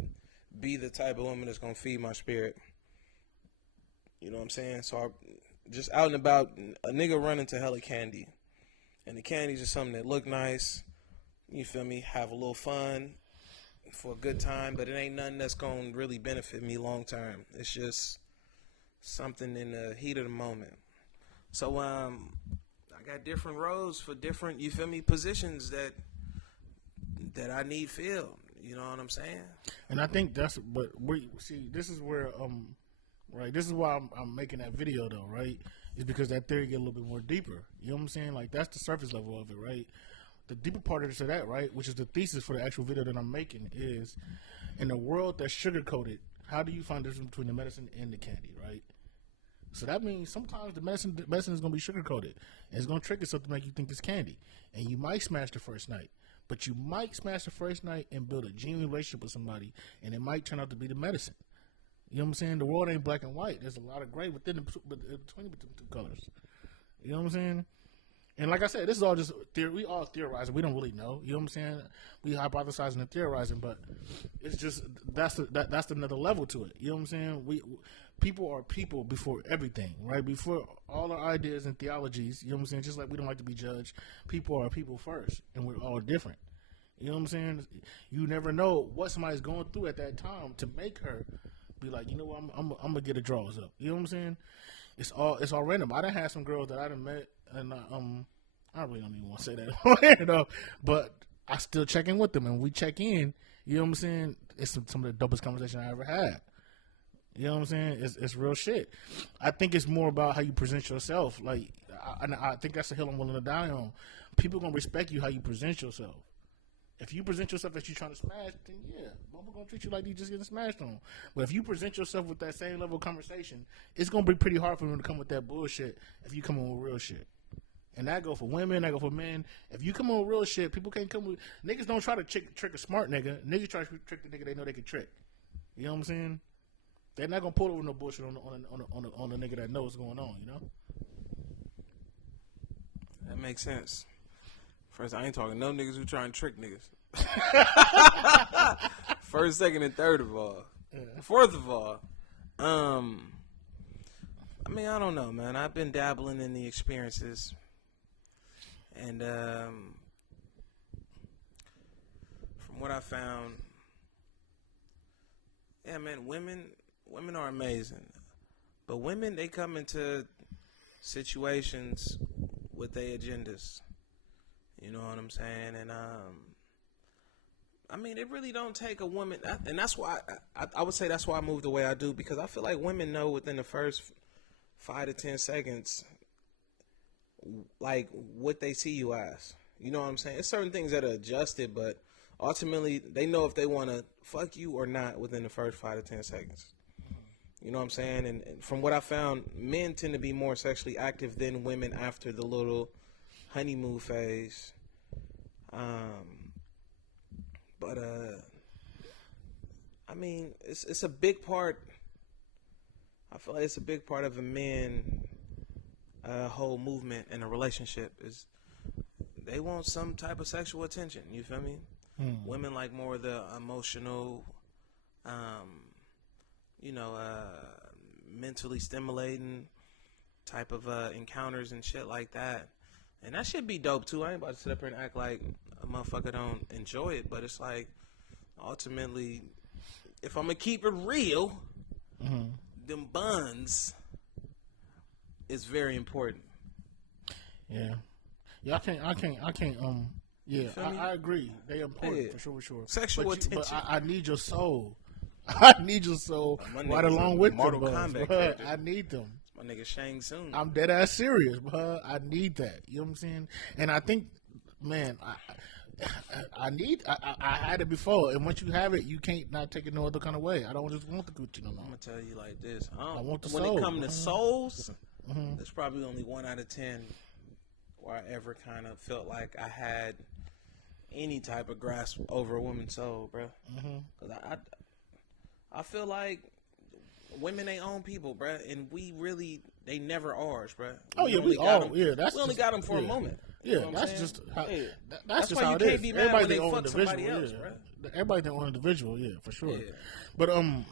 be the type of woman that's going to feed my spirit. You know what I'm saying? So just out and about, a nigga running to hella candy. And the candy's just something that look nice. You feel me? Have a little fun for a good time, but it ain't nothing that's going to really benefit me long term. It's just something in the heat of the moment. So I got different roles for different, you feel me, positions that I need filled. You know what I'm saying? And I think that's, but we see, this is where right, this is why I'm making that video though, right? Is because that theory get a little bit more deeper. You know what I'm saying? Like that's the surface level of it, right? The deeper part of that, right, which is the thesis for the actual video that I'm making, is in a world that's sugar coated, how do you find the difference between the medicine and the candy, right? So that means sometimes the medicine is going to be sugar coated, and it's going to trick itself to make you think it's candy, and you might smash the first night, but you might smash the first night and build a genuine relationship with somebody, and it might turn out to be the medicine. You know what I'm saying? The world ain't black and white. There's a lot of gray between the two colors. You know what I'm saying? And like I said, this is all just theory. We all theorizing. We don't really know. You know what I'm saying? We hypothesizing and theorizing, but it's just that's another level to it. You know what I'm saying? People are people before everything, right? Before all our ideas and theologies. You know what I'm saying? Just like we don't like to be judged, people are people first, and we're all different. You know what I'm saying? You never know what somebody's going through at that time to make her be like, you know what, I'm gonna get a draws up. You know what I'm saying? It's all random. I done had some girls that I done met, and I really don't even want to say that, you know, but I still check in with them, and we check in. You know what I'm saying? It's some of the dopest conversation I ever had. You know what I'm saying? It's real shit. I think it's more about how you present yourself. Like, I think that's the hill I'm willing to die on. People gonna respect you how you present yourself. If you present yourself as you trying to smash, then yeah, mama gonna treat you like you just getting smashed on. But if you present yourself with that same level of conversation, it's gonna be pretty hard for them to come with that bullshit if you come on with real shit. And that go for women, that go for men. If you come on with real shit, people can't come with niggas. Don't try to trick a smart nigga. Niggas try to trick the nigga they know they can trick. You know what I'm saying? They're not gonna pull over no bullshit on the nigga that knows what's going on. You know? That makes sense. First, I ain't talking no niggas who try and trick niggas. First, second, and third of all. Yeah. Fourth of all, I mean, I don't know, man. I've been dabbling in the experiences, and from what I found, yeah, man, women are amazing, but women, they come into situations with their agendas. You know what I'm saying? And I mean, it really don't take a woman, and that's why I would say that's why I move the way I do, because I feel like women know within the first 5 to 10 seconds, like, what they see you as. You know what I'm saying? It's certain things that are adjusted, but ultimately they know if they want to fuck you or not within the first 5 to 10 seconds. You know what I'm saying? And from what I found, men tend to be more sexually active than women after the little honeymoon phase. But I mean, it's a big part. I feel like it's a big part of a man whole movement in a relationship is they want some type of sexual attention. You feel me? Women like more the emotional, mentally stimulating type of encounters and shit like that. And that should be dope too. I ain't about to sit up here and act like a motherfucker don't enjoy it, but it's like ultimately, if I'm gonna keep it real, them buns is very important. Yeah. Yeah, I can't. Yeah, I agree. They important for sure. Sexual attention. But I need your soul. I need your soul right along with Mortal them. Kombat I need them. My nigga Shang Tsung. I'm dead ass serious, but I need that. You know what I'm saying? And I think, man, I had it before, and once you have it, you can't not take it no other kind of way. I don't just want the Gucci no more. I'm gonna tell you like this. I want the when soul. it comes to souls, there's probably only 1 out of 10 where I ever kind of felt like I had any type of grasp over a woman's soul, bro. Because I feel like women ain't own people, bro, and they never ours, bro. Oh yeah, we all yeah. We only got them for a moment. Yeah, you know that's just how. Yeah. That's just why how you it can't is. be mad Everybody when they their own fuck somebody individual, else, yeah. bro. Everybody their own individual, yeah, for sure. Yeah. But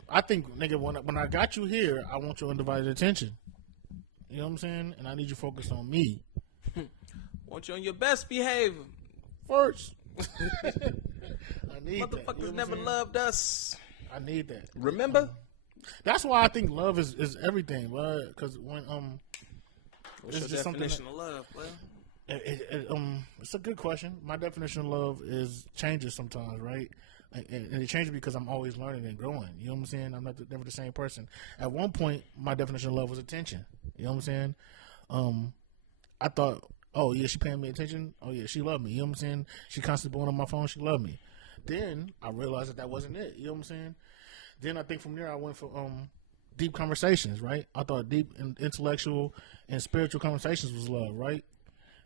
I think, nigga, when I got you here, I want your undivided attention. You know what I'm saying? And I need you focused on me. Want you on your best behavior First. I need Motherfuckers that. You know never loved us. I need that. Remember? That's why I think love is everything, bro. Because when What's your definition of love, bro? It's a good question. My definition of love changes sometimes, right? And it changes because I'm always learning and growing. You know what I'm saying? I'm never the same person. At one point, my definition of love was attention. You know what I'm saying? I thought, oh yeah, she paying me attention. Oh yeah, she loved me. You know what I'm saying? She constantly blowing on my phone. She loved me. Then I realized that wasn't it. You know what I'm saying? Then I think from there I went for deep conversations, right? I thought deep and intellectual and spiritual conversations was love, right?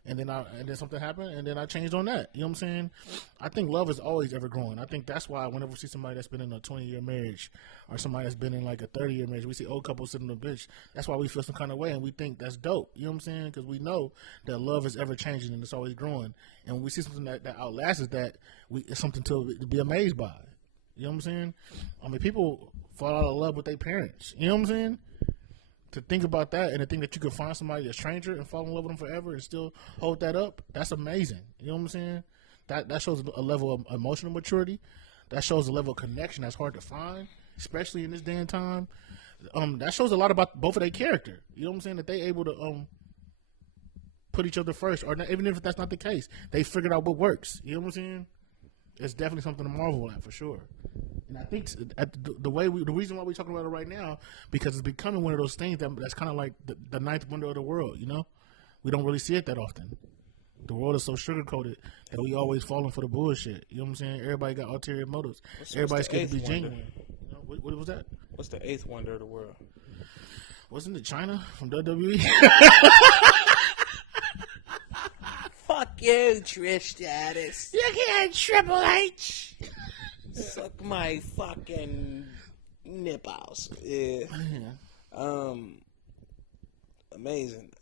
And then something happened, and then I changed on that. You know what I'm saying? I think love is always ever growing. I think that's why whenever we see somebody that's been in a 20-year marriage or somebody that's been in like a 30-year marriage, we see old couples sitting on the bench. That's why we feel some kind of way, and we think that's dope. You know what I'm saying? Because we know that love is ever changing and it's always growing. And when we see something that outlasts that, it's something to be amazed by. You know what I'm saying? I mean, people fall out of love with their parents. You know what I'm saying? To think about that and to think that you can find somebody, a stranger, and fall in love with them forever and still hold that up, that's amazing. You know what I'm saying? That shows a level of emotional maturity. That shows a level of connection that's hard to find, especially in this day and time. That shows a lot about both of their character. You know what I'm saying? That they able to put each other first, or not, even if that's not the case, they figured out what works. You know what I'm saying? It's definitely something to marvel at for sure. And I think the reason why we're talking about it right now, because it's becoming one of those things that's kind of like the ninth wonder of the world, you know? We don't really see it that often. The world is so sugar-coated that we always falling for the bullshit. You know what I'm saying? Everybody got ulterior motives. Everybody's scared to be genuine. You know, what was that? What's the eighth wonder of the world? Wasn't it China from WWE? Fuck you, Trish Stratus. You can't Triple H. Suck my fucking nipples. Yeah. Amazing.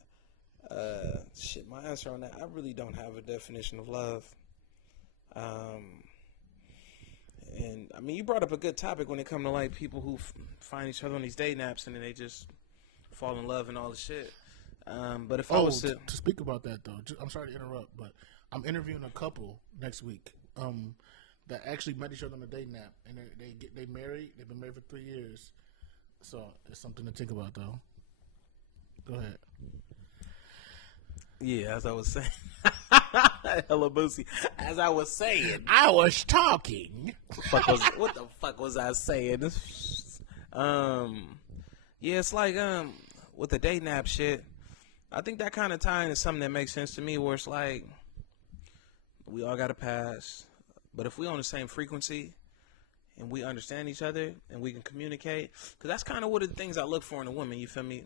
Shit, my answer on that, I really don't have a definition of love. And I mean, you brought up a good topic when it comes to like people who find each other on these dating apps and then they just fall in love and all the shit. But if I was to speak about that though, I'm sorry to interrupt, but I'm interviewing a couple next week. That actually met each other on a dating app, and they married. They've been married for 3 years, so it's something to think about, though. Go ahead. Yeah, as I was saying. Hello, Boosie. As I was saying. I was talking. What the fuck was I saying? Yeah, it's like with the dating app shit. I think that kind of tie into something that makes sense to me, where it's like we all got to pass, but if we on the same frequency and we understand each other and we can communicate, because that's kind of one of the things I look for in a woman. You feel me?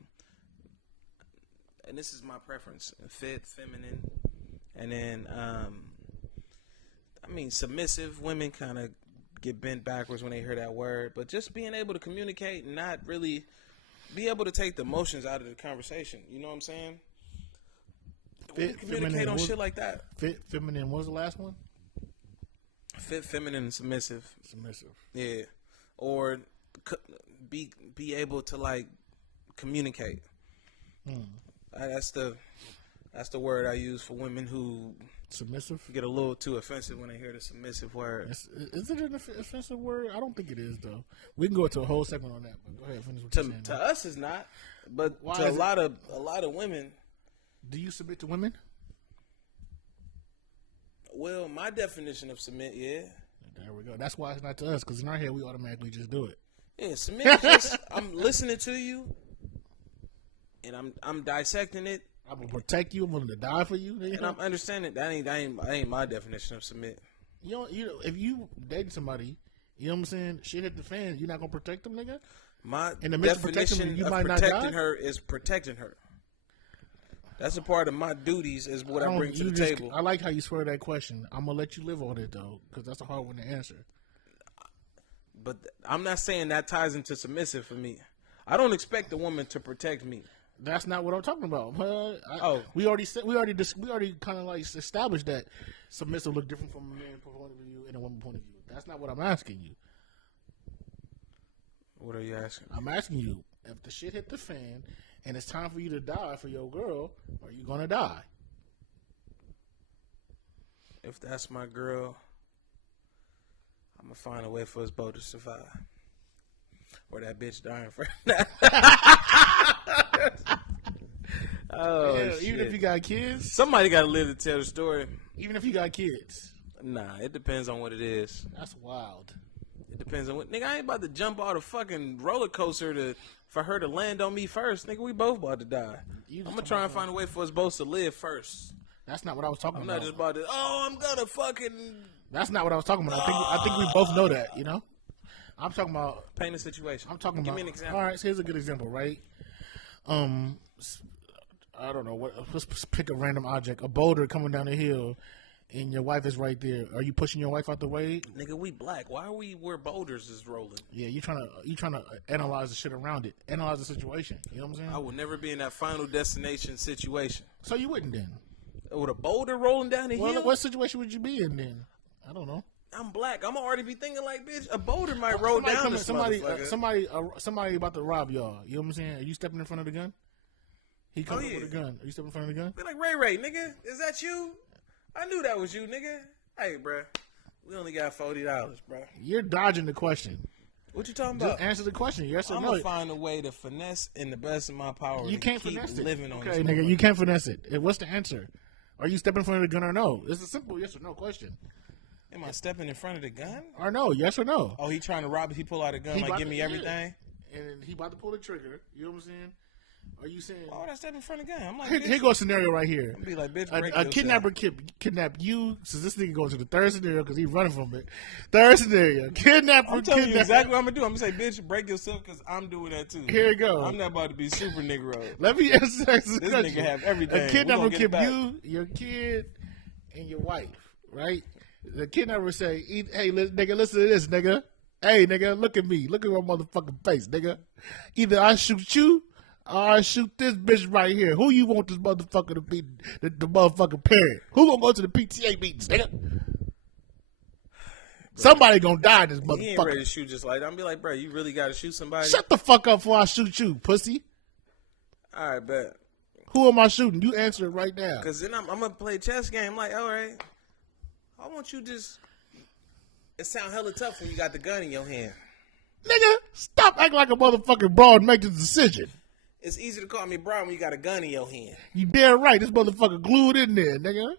And this is my preference: fit, feminine, and then I mean, submissive women kind of get bent backwards when they hear that word, but just being able to communicate and not really be able to take the emotions out of the conversation. You know what I'm saying? Fit, communicate feminine, on shit like that. Fit, feminine. What was the last one? Fit, feminine, and submissive. Submissive. Yeah, or be able to like communicate. That's the word I use for women who submissive get a little too offensive when they hear the submissive word. Is it an offensive word? I don't think it is though. We can go into a whole segment on that. But go ahead, finish what you're saying. To us, it's not, but Why to a is it? lot of women. Do you submit to women? Well, my definition of submit, yeah. There we go. That's why it's not to us, because in our head we automatically just do it. Yeah, submit is just I'm listening to you, and I'm dissecting it, I'm gonna protect you. I'm willing to die for you. and I'm understanding that ain't my definition of submit. You know, if you dating somebody, you know what I'm saying, shit hit the fan, you're not gonna protect them, nigga. My In the midst of protecting definition them, you of might not protecting die? her is protecting her. That's a part of my duties, is what I bring to the table. I like how you swear that question. I'm gonna let you live on it though, because that's a hard one to answer. But I'm not saying that ties into submissive for me. I don't expect a woman to protect me. That's not what I'm talking about. We already kind of like established that submissive look different from a man point of view and a woman point of view. That's not what I'm asking you. What are you asking? I'm asking you, if the shit hit the fan and it's time for you to die for your girl, are you gonna die? If that's my girl, I'm gonna find a way for us both to survive. Or that bitch dying for that. Oh, Yeah, shit. even if you got kids, Somebody got to live to tell the story. even if you got kids, Nah, it depends on what it is. that's wild. It depends on what. Nigga, I ain't about to jump out a fucking roller coaster for her to land on me first. Nigga, we both about to die. You I'm just gonna try and find a way for us both to live first. That's not what I was talking I'm about. not just about to. Oh, I'm gonna fucking That's not what I was talking about. I think we both know that. You know, I'm talking about. paint a situation. I'm talking Give about. me an example. All right, so here's a good example, right? I don't know what. Let's pick a random object, a boulder coming down the hill, and your wife is right there. Are you pushing your wife out the way? Nigga, we black. Why are we where boulders is rolling? Yeah, you trying to analyze the shit around it, analyze the situation. You know what I'm saying? I will never be in that final destination situation. So you wouldn't then. With a boulder rolling down the Well, hill? what situation would you be in then? I don't know. I'm black. I'm already be thinking like, bitch, a boulder might roll down this motherfucker. Somebody about to rob y'all. You know what I'm saying? Are you stepping in front of the gun? He comes up yeah. with a gun. Are you stepping in front of the gun? Be like, Ray, nigga, is that you? I knew that was you, nigga. Hey, bruh, we only got $40, bruh. You're dodging the question. What you talking Just about? answer the question. Yes or I'm no. gonna find a way to finesse in the best of my power. You to can't keep finesse it. living on Okay, this nigga, motherfucker. you can't finesse it. What's the answer? Are you stepping in front of the gun or no? It's a simple yes or no question. Am I stepping in front of the gun? Or no, yes or no. Oh, he trying to rob us. He pull out a gun, He like, about give me to- everything. Yeah. And he about to pull the trigger. You know what I'm saying? Are you saying? Why would I step in front of the gun? I'm like, Here bitch, goes a scenario right here. I'm be like, bitch, break A yourself. kidnapper kidnap you. So this nigga goes to the third scenario because he's running from it. Third scenario, kidnapper. I'm telling you kidnap- exactly what I'm gonna do. I'm gonna say, bitch, break yourself, because I'm doing that too. Here you go. I'm not about to be super Negro. Let me answer this This question. nigga have everything. A We kidnapper gonna get it kidnap back. you, your kid, and your wife, right? The kidnapper say, "Hey, nigga, listen to this, nigga. Hey, nigga, look at me. Look at my motherfucking face, nigga. Either I shoot you or I shoot this bitch right here. Who you want this motherfucker to be? The motherfucking parent. Who gonna go to the PTA meetings, nigga? Somebody gonna die in this He ain't ready motherfucker. to shoot just like that. I'm be like, bro, you really got to shoot somebody? Shut the fuck up before I shoot you, pussy. All right, bet. Who am I shooting? You answer it right now. Because then I'm gonna play a chess game. Like, all right, I want you just. It sound hella tough when you got the gun in your hand. Nigga, stop acting like a motherfucking broad and make the decision. It's easy to call me Brian when you got a gun in your hand. You damn right. This motherfucker glued in there, nigga.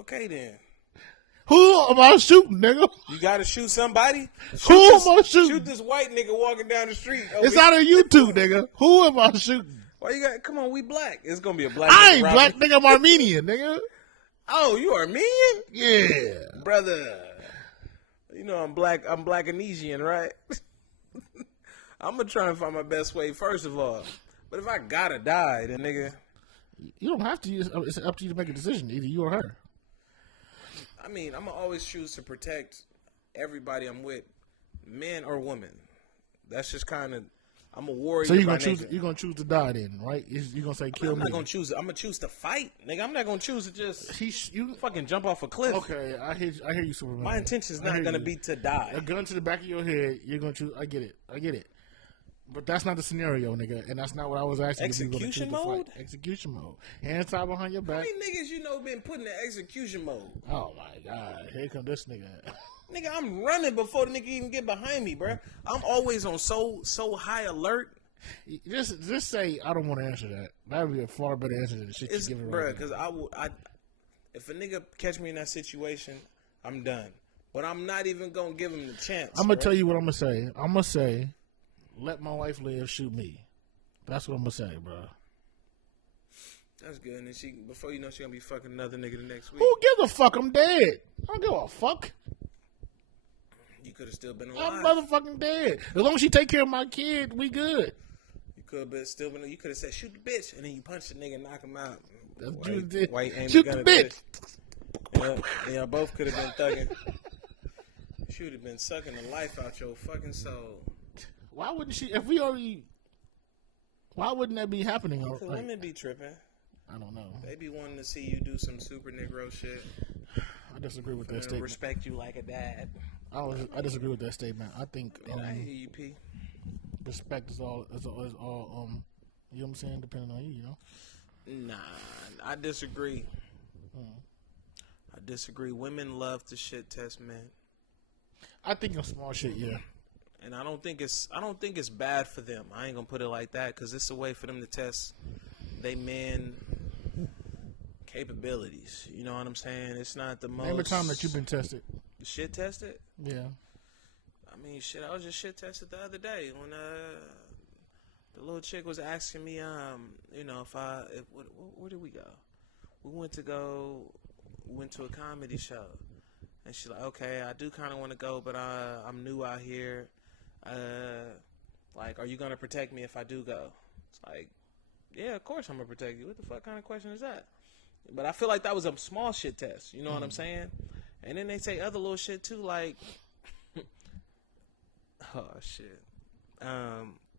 Okay then. Who am I shooting, nigga? You gotta shoot somebody. Who am I shooting? Shoot this white nigga walking down the street. It's out of YouTube, nigga. Who am I shooting? Why you got? Come on, we black. It's gonna be a black. I ain't black, nigga. I'm Armenian, nigga. Oh, you Armenian? Yeah, brother. You know I'm black. I'm Black-Indonesian, right? I'm gonna try and find my best way first of all. But if I gotta die, then nigga, you don't have to. It's up to you to make a decision, either you or her. I mean, I'm gonna always choose to protect everybody I'm with, man or woman. That's just kind of. I'm a warrior. So you're gonna choose. You're gonna choose to die then, right? You're gonna say kill me. I'm not gonna choose. I'm gonna choose to fight, nigga. I'm not gonna choose to just you fucking jump off a cliff. Okay, I hear you, Superman. My intention is not gonna be to die. A gun to the back of your head. You're gonna choose. I get it. But that's not the scenario, nigga, and that's not what I was asking. Execution mode. Execution mode. Hands tied behind your back. How many niggas you know been put in the execution mode? Oh my god! Here come this nigga. Nigga, I'm running before the nigga even get behind me, bro. I'm always on so high alert. Just say I don't want to answer that. That would be a far better answer than the shit you give it, bro. Because if a nigga catch me in that situation, I'm done. But I'm not even gonna give him the chance. I'm gonna tell you what I'm gonna say. I'm gonna say, let my wife live, shoot me. That's what I'm gonna say, bro. That's good. And then before you know, she gonna be fucking another nigga the next week. Who gives a fuck? I'm dead. I don't give a fuck. You could have still been alive. I'm motherfucking dead. As long as she take care of my kid, we good. You could have said, shoot the bitch, and then you punch the nigga and knock him out. That's what you did. Shoot the bitch. Yeah, both could have been thugging. She would have been sucking the life out your fucking soul. Why wouldn't she? If we already, why wouldn't that be happening? Because women be tripping. I don't know. They be wanting to see you do some super Negro shit. I disagree with that statement. Respect you like a dad. I disagree with that statement. I think I hear you, P. Respect is all you know what I'm saying, depending on you know. Nah, I disagree. I disagree. Women love to shit test men. I think of small shit, yeah. And I don't think it's bad for them. I ain't gonna put it like that because it's a way for them to test they men capabilities. You know what I'm saying? It's not the most. Name a time that you've been tested. Shit tested? Yeah. I mean, shit. I was just shit tested the other day when the little chick was asking me, you know, where did we go? We went to a comedy show, and she's like, okay, I do kind of want to go, but I'm new out here. Like, are you gonna protect me if I do go? It's like, yeah, of course I'm gonna protect you. What the fuck kind of question is that? But I feel like that was a small shit test. You know what I'm saying? And then they say other little shit too, like, oh shit.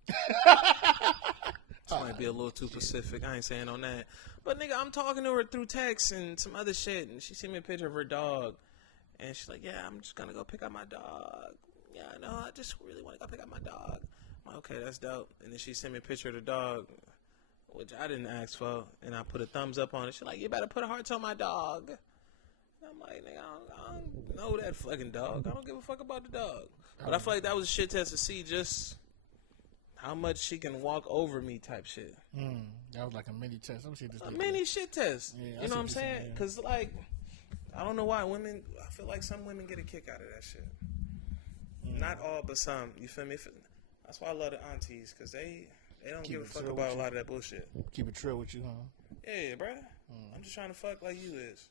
This might be a little too specific. I ain't saying on that. But nigga, I'm talking to her through text and some other shit, and she sent me a picture of her dog, and she's like, "Yeah, I'm just gonna go pick up my dog. Yeah, no, I just really want to go pick up my dog." I'm like, okay, that's dope. And then she sent me a picture of the dog, which I didn't ask for, and I put a thumbs up on it. She's like, "You better put a heart on my dog." And I'm like, nigga, I don't know that fucking dog. I don't give a fuck about the dog. But I feel like that was a shit test to see just how much she can walk over me type shit. That was like a mini test. Let me see this. A mini shit test. Yeah, you know what I'm saying? Because, like, I don't know why women, I feel like some women get a kick out of that shit. Not all, but some. You feel me? That's why I love the aunties, because they don't give a fuck about a lot of that bullshit. Keep it trill with you, huh? Yeah, bruh. I'm just trying to fuck like you is.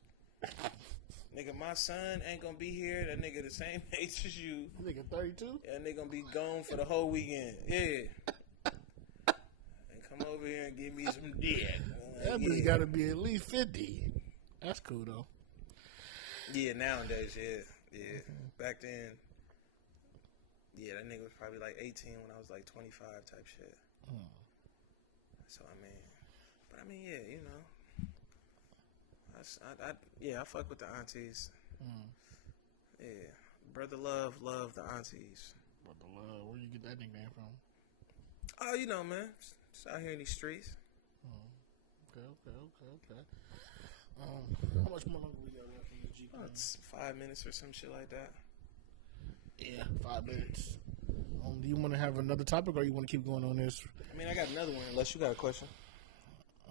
Nigga, my son ain't gonna be here. That nigga the same age as you. Nigga 32? Yeah, nigga gonna be gone for the whole weekend. Yeah. And come over here and give me some dick. That bitch gotta be at least 50. That's cool, though. Yeah, nowadays, yeah. Yeah. Back then, yeah, that nigga was probably like 18 when I was like 25 type shit. So, I mean, yeah, you know. I fuck with the aunties. Yeah. Brother Love the aunties. Brother Love, where you get that nickname from? Oh, you know, man. Just out here in these streets. Okay. How much more longer we got left in the G? It's 5 minutes or some shit like that. Yeah, 5 minutes. Do you want to have another topic, or you want to keep going on this? I mean, I got another one. Unless you got a question.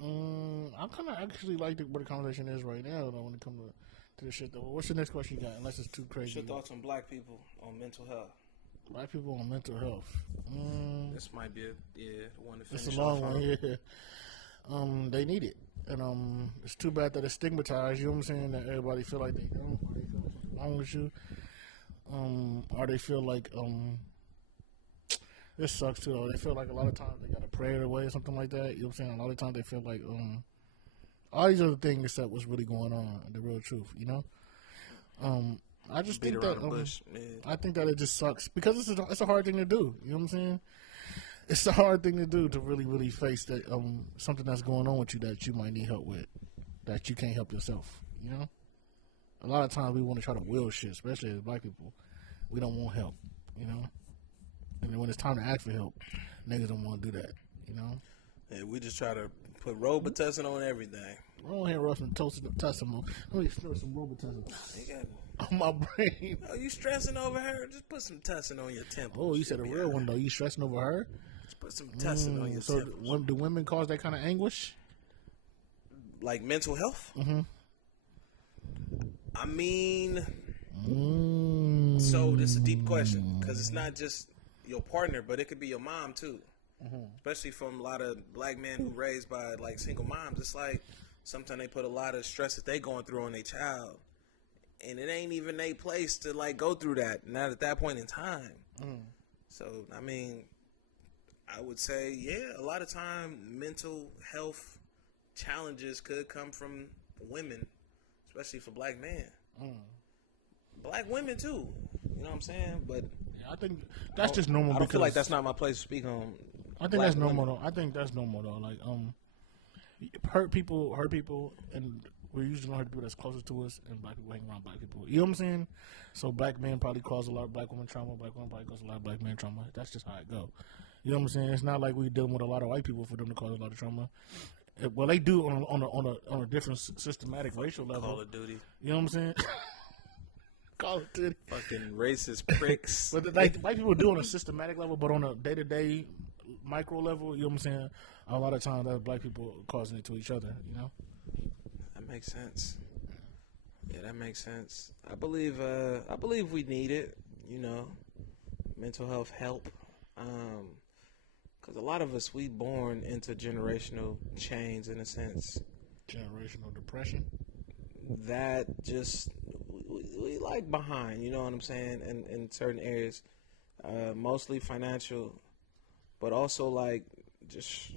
I kind of actually like where the conversation is right now, though, when it comes to the shit. Though, what's the next question you got? Unless it's too crazy. What's your thoughts on black people on mental health? Black people on mental health. This might be one to finish. It's a long one. Yeah. They need it, and it's too bad that it's stigmatized. You know what I'm saying? That everybody feel like they don't, or they feel like something wrong with you, or they feel like this sucks too. Though. They feel like a lot of times they gotta pray it away or something like that. You know what I'm saying? A lot of times they feel like all these other things except what's really going on, the real truth. You know. I just think that I think that it just sucks because it's a hard thing to do. You know what I'm saying? It's a hard thing to do to really, really face that something that's going on with you that you might need help with, that you can't help yourself. You know, a lot of times we want to try to will shit, especially as black people. We don't want help. You know, and then when it's time to ask for help, niggas don't want to do that. You know. Yeah, we just try to put Robitussin on everything. Go ahead, rough and toast some. Let me throw some Robitussin. You got on my brain. Oh, you stressing over her? Just put some tussin on your temple. Oh, you said a real one though. You stressing over her? Just put some tussin on your temple. So, do women cause that kind of anguish? Like mental health? Mm-hmm. I mean, so this is a deep question because it's not just your partner, but it could be your mom too. Mm-hmm. Especially from a lot of black men who raised by like single moms. It's like sometimes they put a lot of stress that they going through on their child. And it ain't even their place to like go through that. Not at that point in time. So I mean, I would say a lot of time mental health challenges could come from women, especially for black men. Black women too. You know what I'm saying? But I think that's just normal. I don't feel like that's not my place to speak on. I think that's normal though. I think that's normal though. Like hurt people, and we usually don't hurt people that's closest to us, and black people hang around black people. You know what I'm saying? So black men probably cause a lot of black women trauma. Black women probably cause a lot of black men trauma. That's just how it go. You know what I'm saying? It's not like we dealing with a lot of white people for them to cause a lot of trauma. Well, they do on a different systematic racial level. Call of Duty. You know what I'm saying? Call of Duty. Fucking racist pricks. But like white people do on a systematic level, but on a day-to-day micro level, you know what I'm saying? A lot of times that's black people causing it to each other, you know? That makes sense. Yeah, that makes sense. I believe we need it, you know, mental health help. Because a lot of us, we born into generational chains in a sense. Generational depression? That just, we like behind, you know what I'm saying, in certain areas. Mostly financial, but also like just...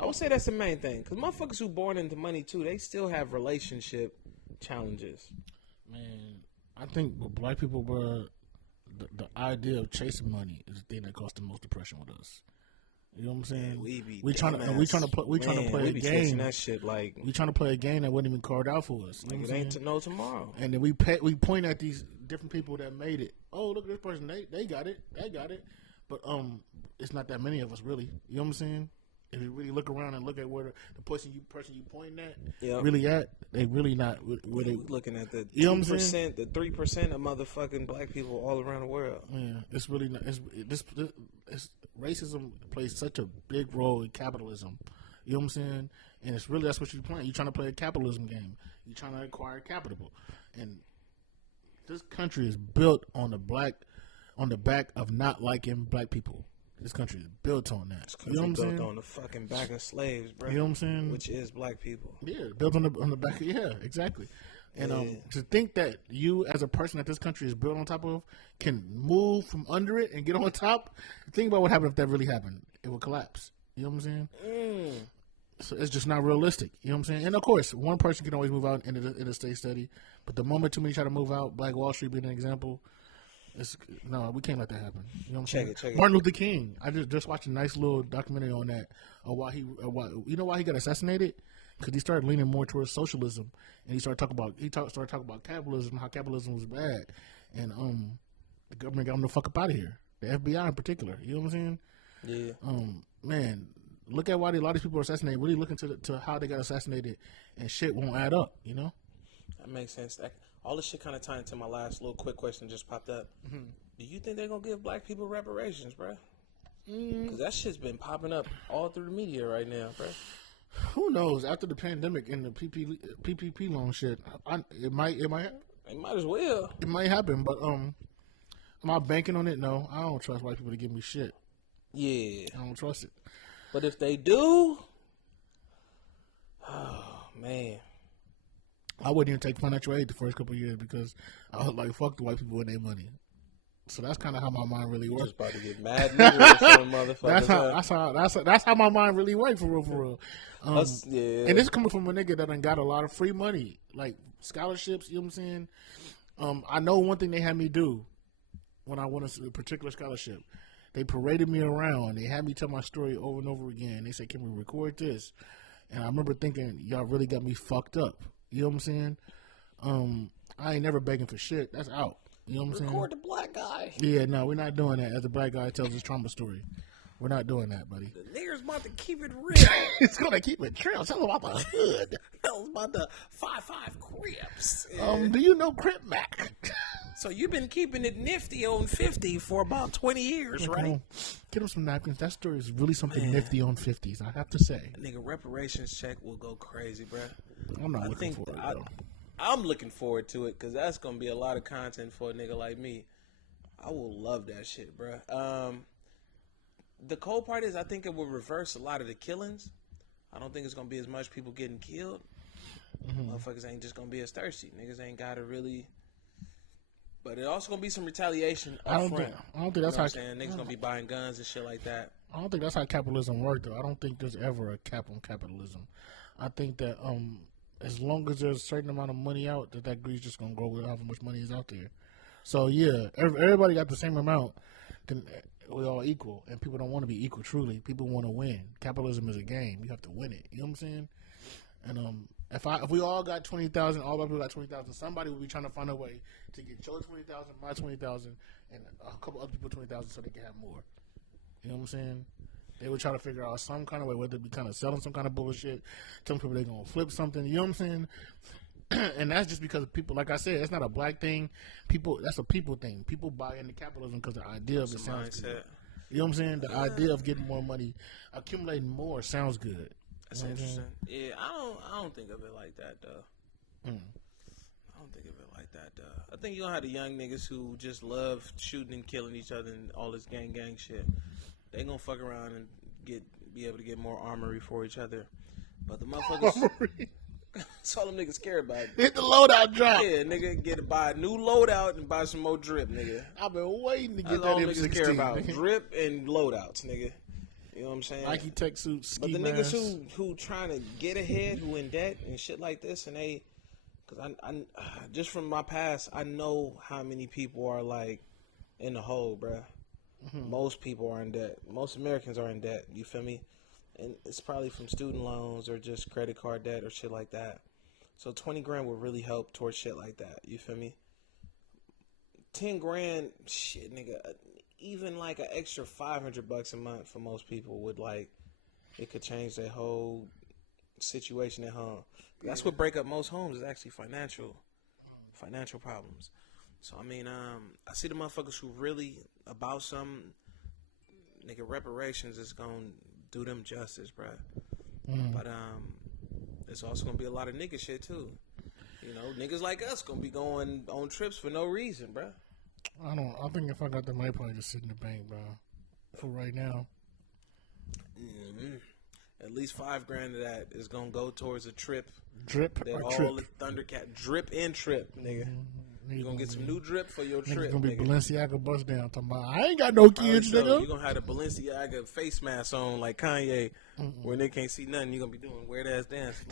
I would say that's the main thing. Because motherfuckers who born into money, too, they still have relationship challenges. Man, I think with black people, bro, the idea of chasing money is the thing that causes the most depression with us. You know what I'm saying? Man, we trying to play a game. That shit like we trying to play a game that wasn't even carved out for us. You know it ain't to know tomorrow. And then we point at these different people that made it. Oh, look at this person. They got it. They got it. But it's not that many of us really. You know what I'm saying? If you really look around and look at where the person you pointing at really at, they really not where they looking at the 2%, the 3% of motherfucking black people all around the world. Yeah, it's really not. It's racism plays such a big role in capitalism. You know what I'm saying? And it's really that's what you're playing. You're trying to play a capitalism game. You're trying to acquire capital, and this country is built on the back of not liking black people. This country is built on that. This country built on the fucking back of slaves, bro. You know what I'm saying? Which is black people. Yeah, built on the back. Yeah, exactly. And to think that you, as a person that this country is built on top of, can move from under it and get on top. Think about what happened if that really happened. It would collapse. You know what I'm saying? So it's just not realistic. You know what I'm saying? And of course, one person can always move out in a state study, but the moment too many try to move out, Black Wall Street being an example. No, we can't let that happen. You know what I'm saying? Check it. Martin Luther King. I just watched a nice little documentary on that. Why he got assassinated? Because he started leaning more towards socialism, and he started talking about capitalism, how capitalism was bad, and the government got him the fuck up out of here. The FBI in particular. You know what I'm saying? Yeah. Man, look at why a lot of these people are assassinated. Really look into how they got assassinated, and shit won't add up. You know? That makes sense. all this shit kind of tied into my last little quick question just popped up. Mm-hmm. Do you think they're gonna give black people reparations, bro? Because that shit's been popping up all through the media right now, bro. Who knows? After the pandemic and the PPP loan shit, it might as well. It might happen, but am I banking on it? No, I don't trust white people to give me shit. Yeah, I don't trust it. But if they do, oh man, I wouldn't even take financial aid the first couple of years because I was like, fuck the white people and their money. So that's kind of how my mind really works. Just about to get mad nigga or some motherfuckers. That's how my mind really works for real. Yeah. And this is coming from a nigga that done got a lot of free money, like scholarships. You know what I'm saying? I know one thing they had me do when I won a particular scholarship. They paraded me around. They had me tell my story over and over again. They said, "Can we record this?" And I remember thinking, "Y'all really got me fucked up." You know what I'm saying? I ain't never begging for shit. That's out. You know what I'm saying? Record the black guy. Yeah, no, we're not doing that. As the black guy tells his trauma story, we're not doing that, buddy. The nigger's about to keep it real. It's gonna keep it real. Tell them about the hood. Tell them about the 5-5 Crips. Do you know Crip Mac? So you've been keeping it nifty on 50 for about 20 years, right? Get him some napkins. That story is really something nifty on 50s, I have to say. Nigga, reparations check will go crazy, bro. I'm not looking for it, though. I'm looking forward to it because that's going to be a lot of content for a nigga like me. I will love that shit, bro. The cold part is I think it will reverse a lot of the killings. I don't think it's going to be as much people getting killed. Motherfuckers ain't just going to be as thirsty. Niggas ain't got to really... But it also going to be some retaliation up front. I don't think that's how... Niggas going to be buying guns and shit like that. I don't think that's how capitalism works, though. I don't think there's ever a cap on capitalism. I think that... as long as there's a certain amount of money out, that greed's just gonna grow with how much money is out there. So yeah, everybody got the same amount, then we're all equal, and people don't want to be equal. Truly, people want to win. Capitalism is a game; you have to win it. You know what I'm saying? And if we all got 20,000, all our people got 20,000, somebody will be trying to find a way to get your 20,000, my 20,000, and a couple other people 20,000, so they can have more. You know what I'm saying? They would try to figure out some kind of way, whether it be kind of selling some kind of bullshit, telling people they're going to flip something, you know what I'm saying? And that's just because people, like I said, it's not a black thing. That's a people thing. People buy into capitalism because the idea of it sounds good. You know what I'm saying? The idea of getting more money, accumulating more sounds good. That's interesting. Yeah, I don't think of it like that, though. I don't think of it like that, though. I think you're going to have the young niggas who just love shooting and killing each other and all this gang shit. They gonna fuck around and be able to get more armory for each other. But the motherfuckers, that's all them niggas care about. Hit the loadout drop. Yeah, nigga, buy a new loadout and buy some more drip, nigga. I've been waiting to get that's that all M16. Niggas care about drip and loadouts, nigga. You know what I'm saying? Nike tech suits, but the niggas who trying to get ahead, who in debt and shit like this, and they, because I just from my past, I know how many people are like in the hole, bruh. Most people are in debt. Most Americans are in debt. You feel me? And it's probably from student loans or just credit card debt or shit like that. So 20 grand would really help towards shit like that. You feel me? 10 grand, shit, nigga. Even like an extra $500 a month for most people would like, it could change their whole situation at home. That's what break up most homes is actually financial problems. So, I mean, I see the motherfuckers who really about some nigga reparations is going to do them justice, bruh. But it's also going to be a lot of nigga shit, too. You know, niggas like us going to be going on trips for no reason, bruh. I think if I got the money, I'd probably just sit in the bank, bro. For right now. At least $5 grand of that is going to go towards a trip. Drip that or all trip? The Thundercat drip and trip, nigga. You're going to get some new drip for your trip, It's going to be nigga. Balenciaga bust down. Talking about, I ain't got no kids, nigga. You're going to have the Balenciaga face mask on like Kanye where they can't see nothing. You're going to be doing weird-ass dance.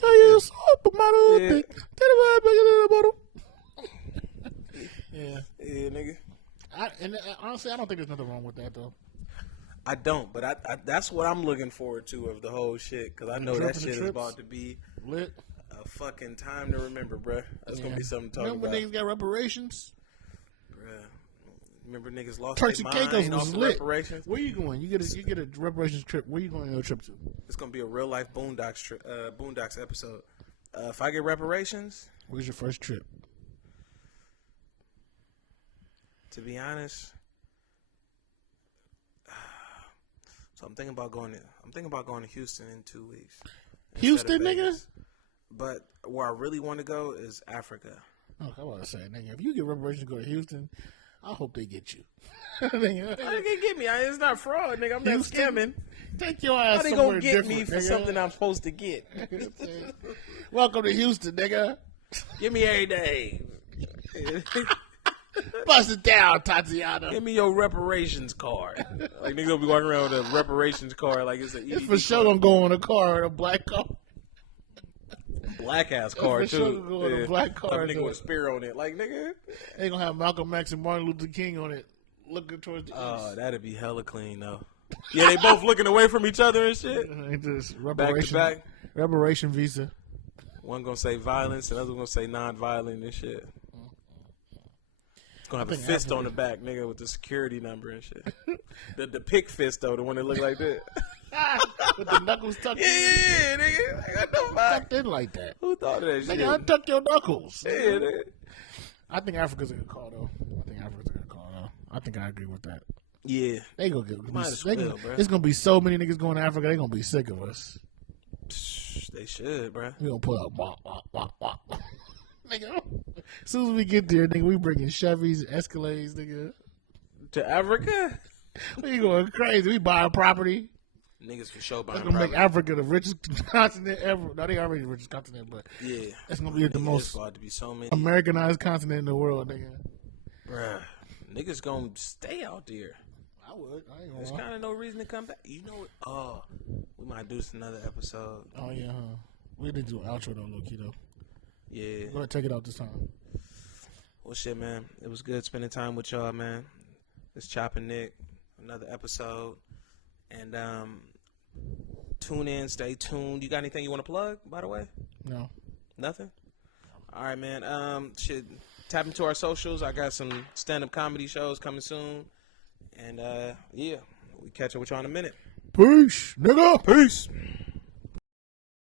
Yeah, nigga. Honestly, I don't think there's nothing wrong with that, though. I don't, but I that's what I'm looking forward to of the whole shit, because I know that shit is about to be lit. A fucking time to remember, bruh. That's gonna be something to talk Remember about. Remember niggas got reparations? Bruh. Remember niggas lost Turks their and Caicos mind was off lit. reparations? Where you going? You get a reparations trip. Where you going on your trip to? It's gonna be a real life Boondocks episode. If I get reparations, where's your first trip? To be honest, so I'm thinking about going to Houston in 2 weeks. Houston, nigga. But where I really want to go is Africa. Oh, I was to say, nigga, if you get reparations to go to Houston, I hope they get you. How they gonna get me? It's not fraud, nigga. I'm Houston, not scamming. Take your ass How they somewhere gonna get different, me for nigga. something I'm supposed to get? Welcome to Houston, nigga. Give me every day. Bust it down, Tatiana. Give me your reparations card. Like niggas will be walking around with a reparations card like it's an It's EBT for sure gonna go on a car, a black car. black ass card for too. sure gonna go on a black card, Like a nigga too. with a spear on it. Like nigga. They gonna have Malcolm X and Martin Luther King on it, looking towards the Oh, east. that'd be hella clean though. Yeah, they both looking away from each other and shit. Ain't this Back to reparation, back. reparation visa. One gonna say violence, and the other gonna say non-violent and shit. Gonna have a think fist Africa- on the back, nigga, with the security number and shit. the pick fist though, the one that look like that. With the knuckles tucked in. Yeah, nigga. Like, what the fuck? Tucked in like that. Who thought of that shit? Nigga, untuck your knuckles. Yeah, nigga. I think Africa's a good call, though. I think I agree with that. Yeah. They gonna get. Might as They well, gonna, bruh. it's gonna be so many niggas going to Africa. They gonna be sick of us. They should, bruh. We gonna pull out wah, wah, wah, wah. Nigga, as soon as we get there, nigga, we bringing Chevys, Escalades, nigga. To Africa? We going crazy. We buying property. Niggas for sure That's buying gonna make property. Africa the richest continent ever. No, they already the richest continent, but Yeah. it's gonna be the Nigga, most it's about to be so many. Americanized continent in the world, nigga. Bruh. Niggas gonna stay out there. I would. I ain't There's gonna lie. kind of no reason to come back. You know what? Oh, we might do this another episode. Oh yeah, huh? We did do an outro though, low key though. Yeah. Go ahead, take it out this time. Well, shit, man. It was good spending time with y'all, man. It's Chopping Nick. Another episode. And tune in. Stay tuned. You got anything you want to plug, by the way? No. Nothing? All right, man. Shit. Tap into our socials. I got some stand-up comedy shows coming soon. And, yeah. We catch up with y'all in a minute. Peace, nigga. Peace.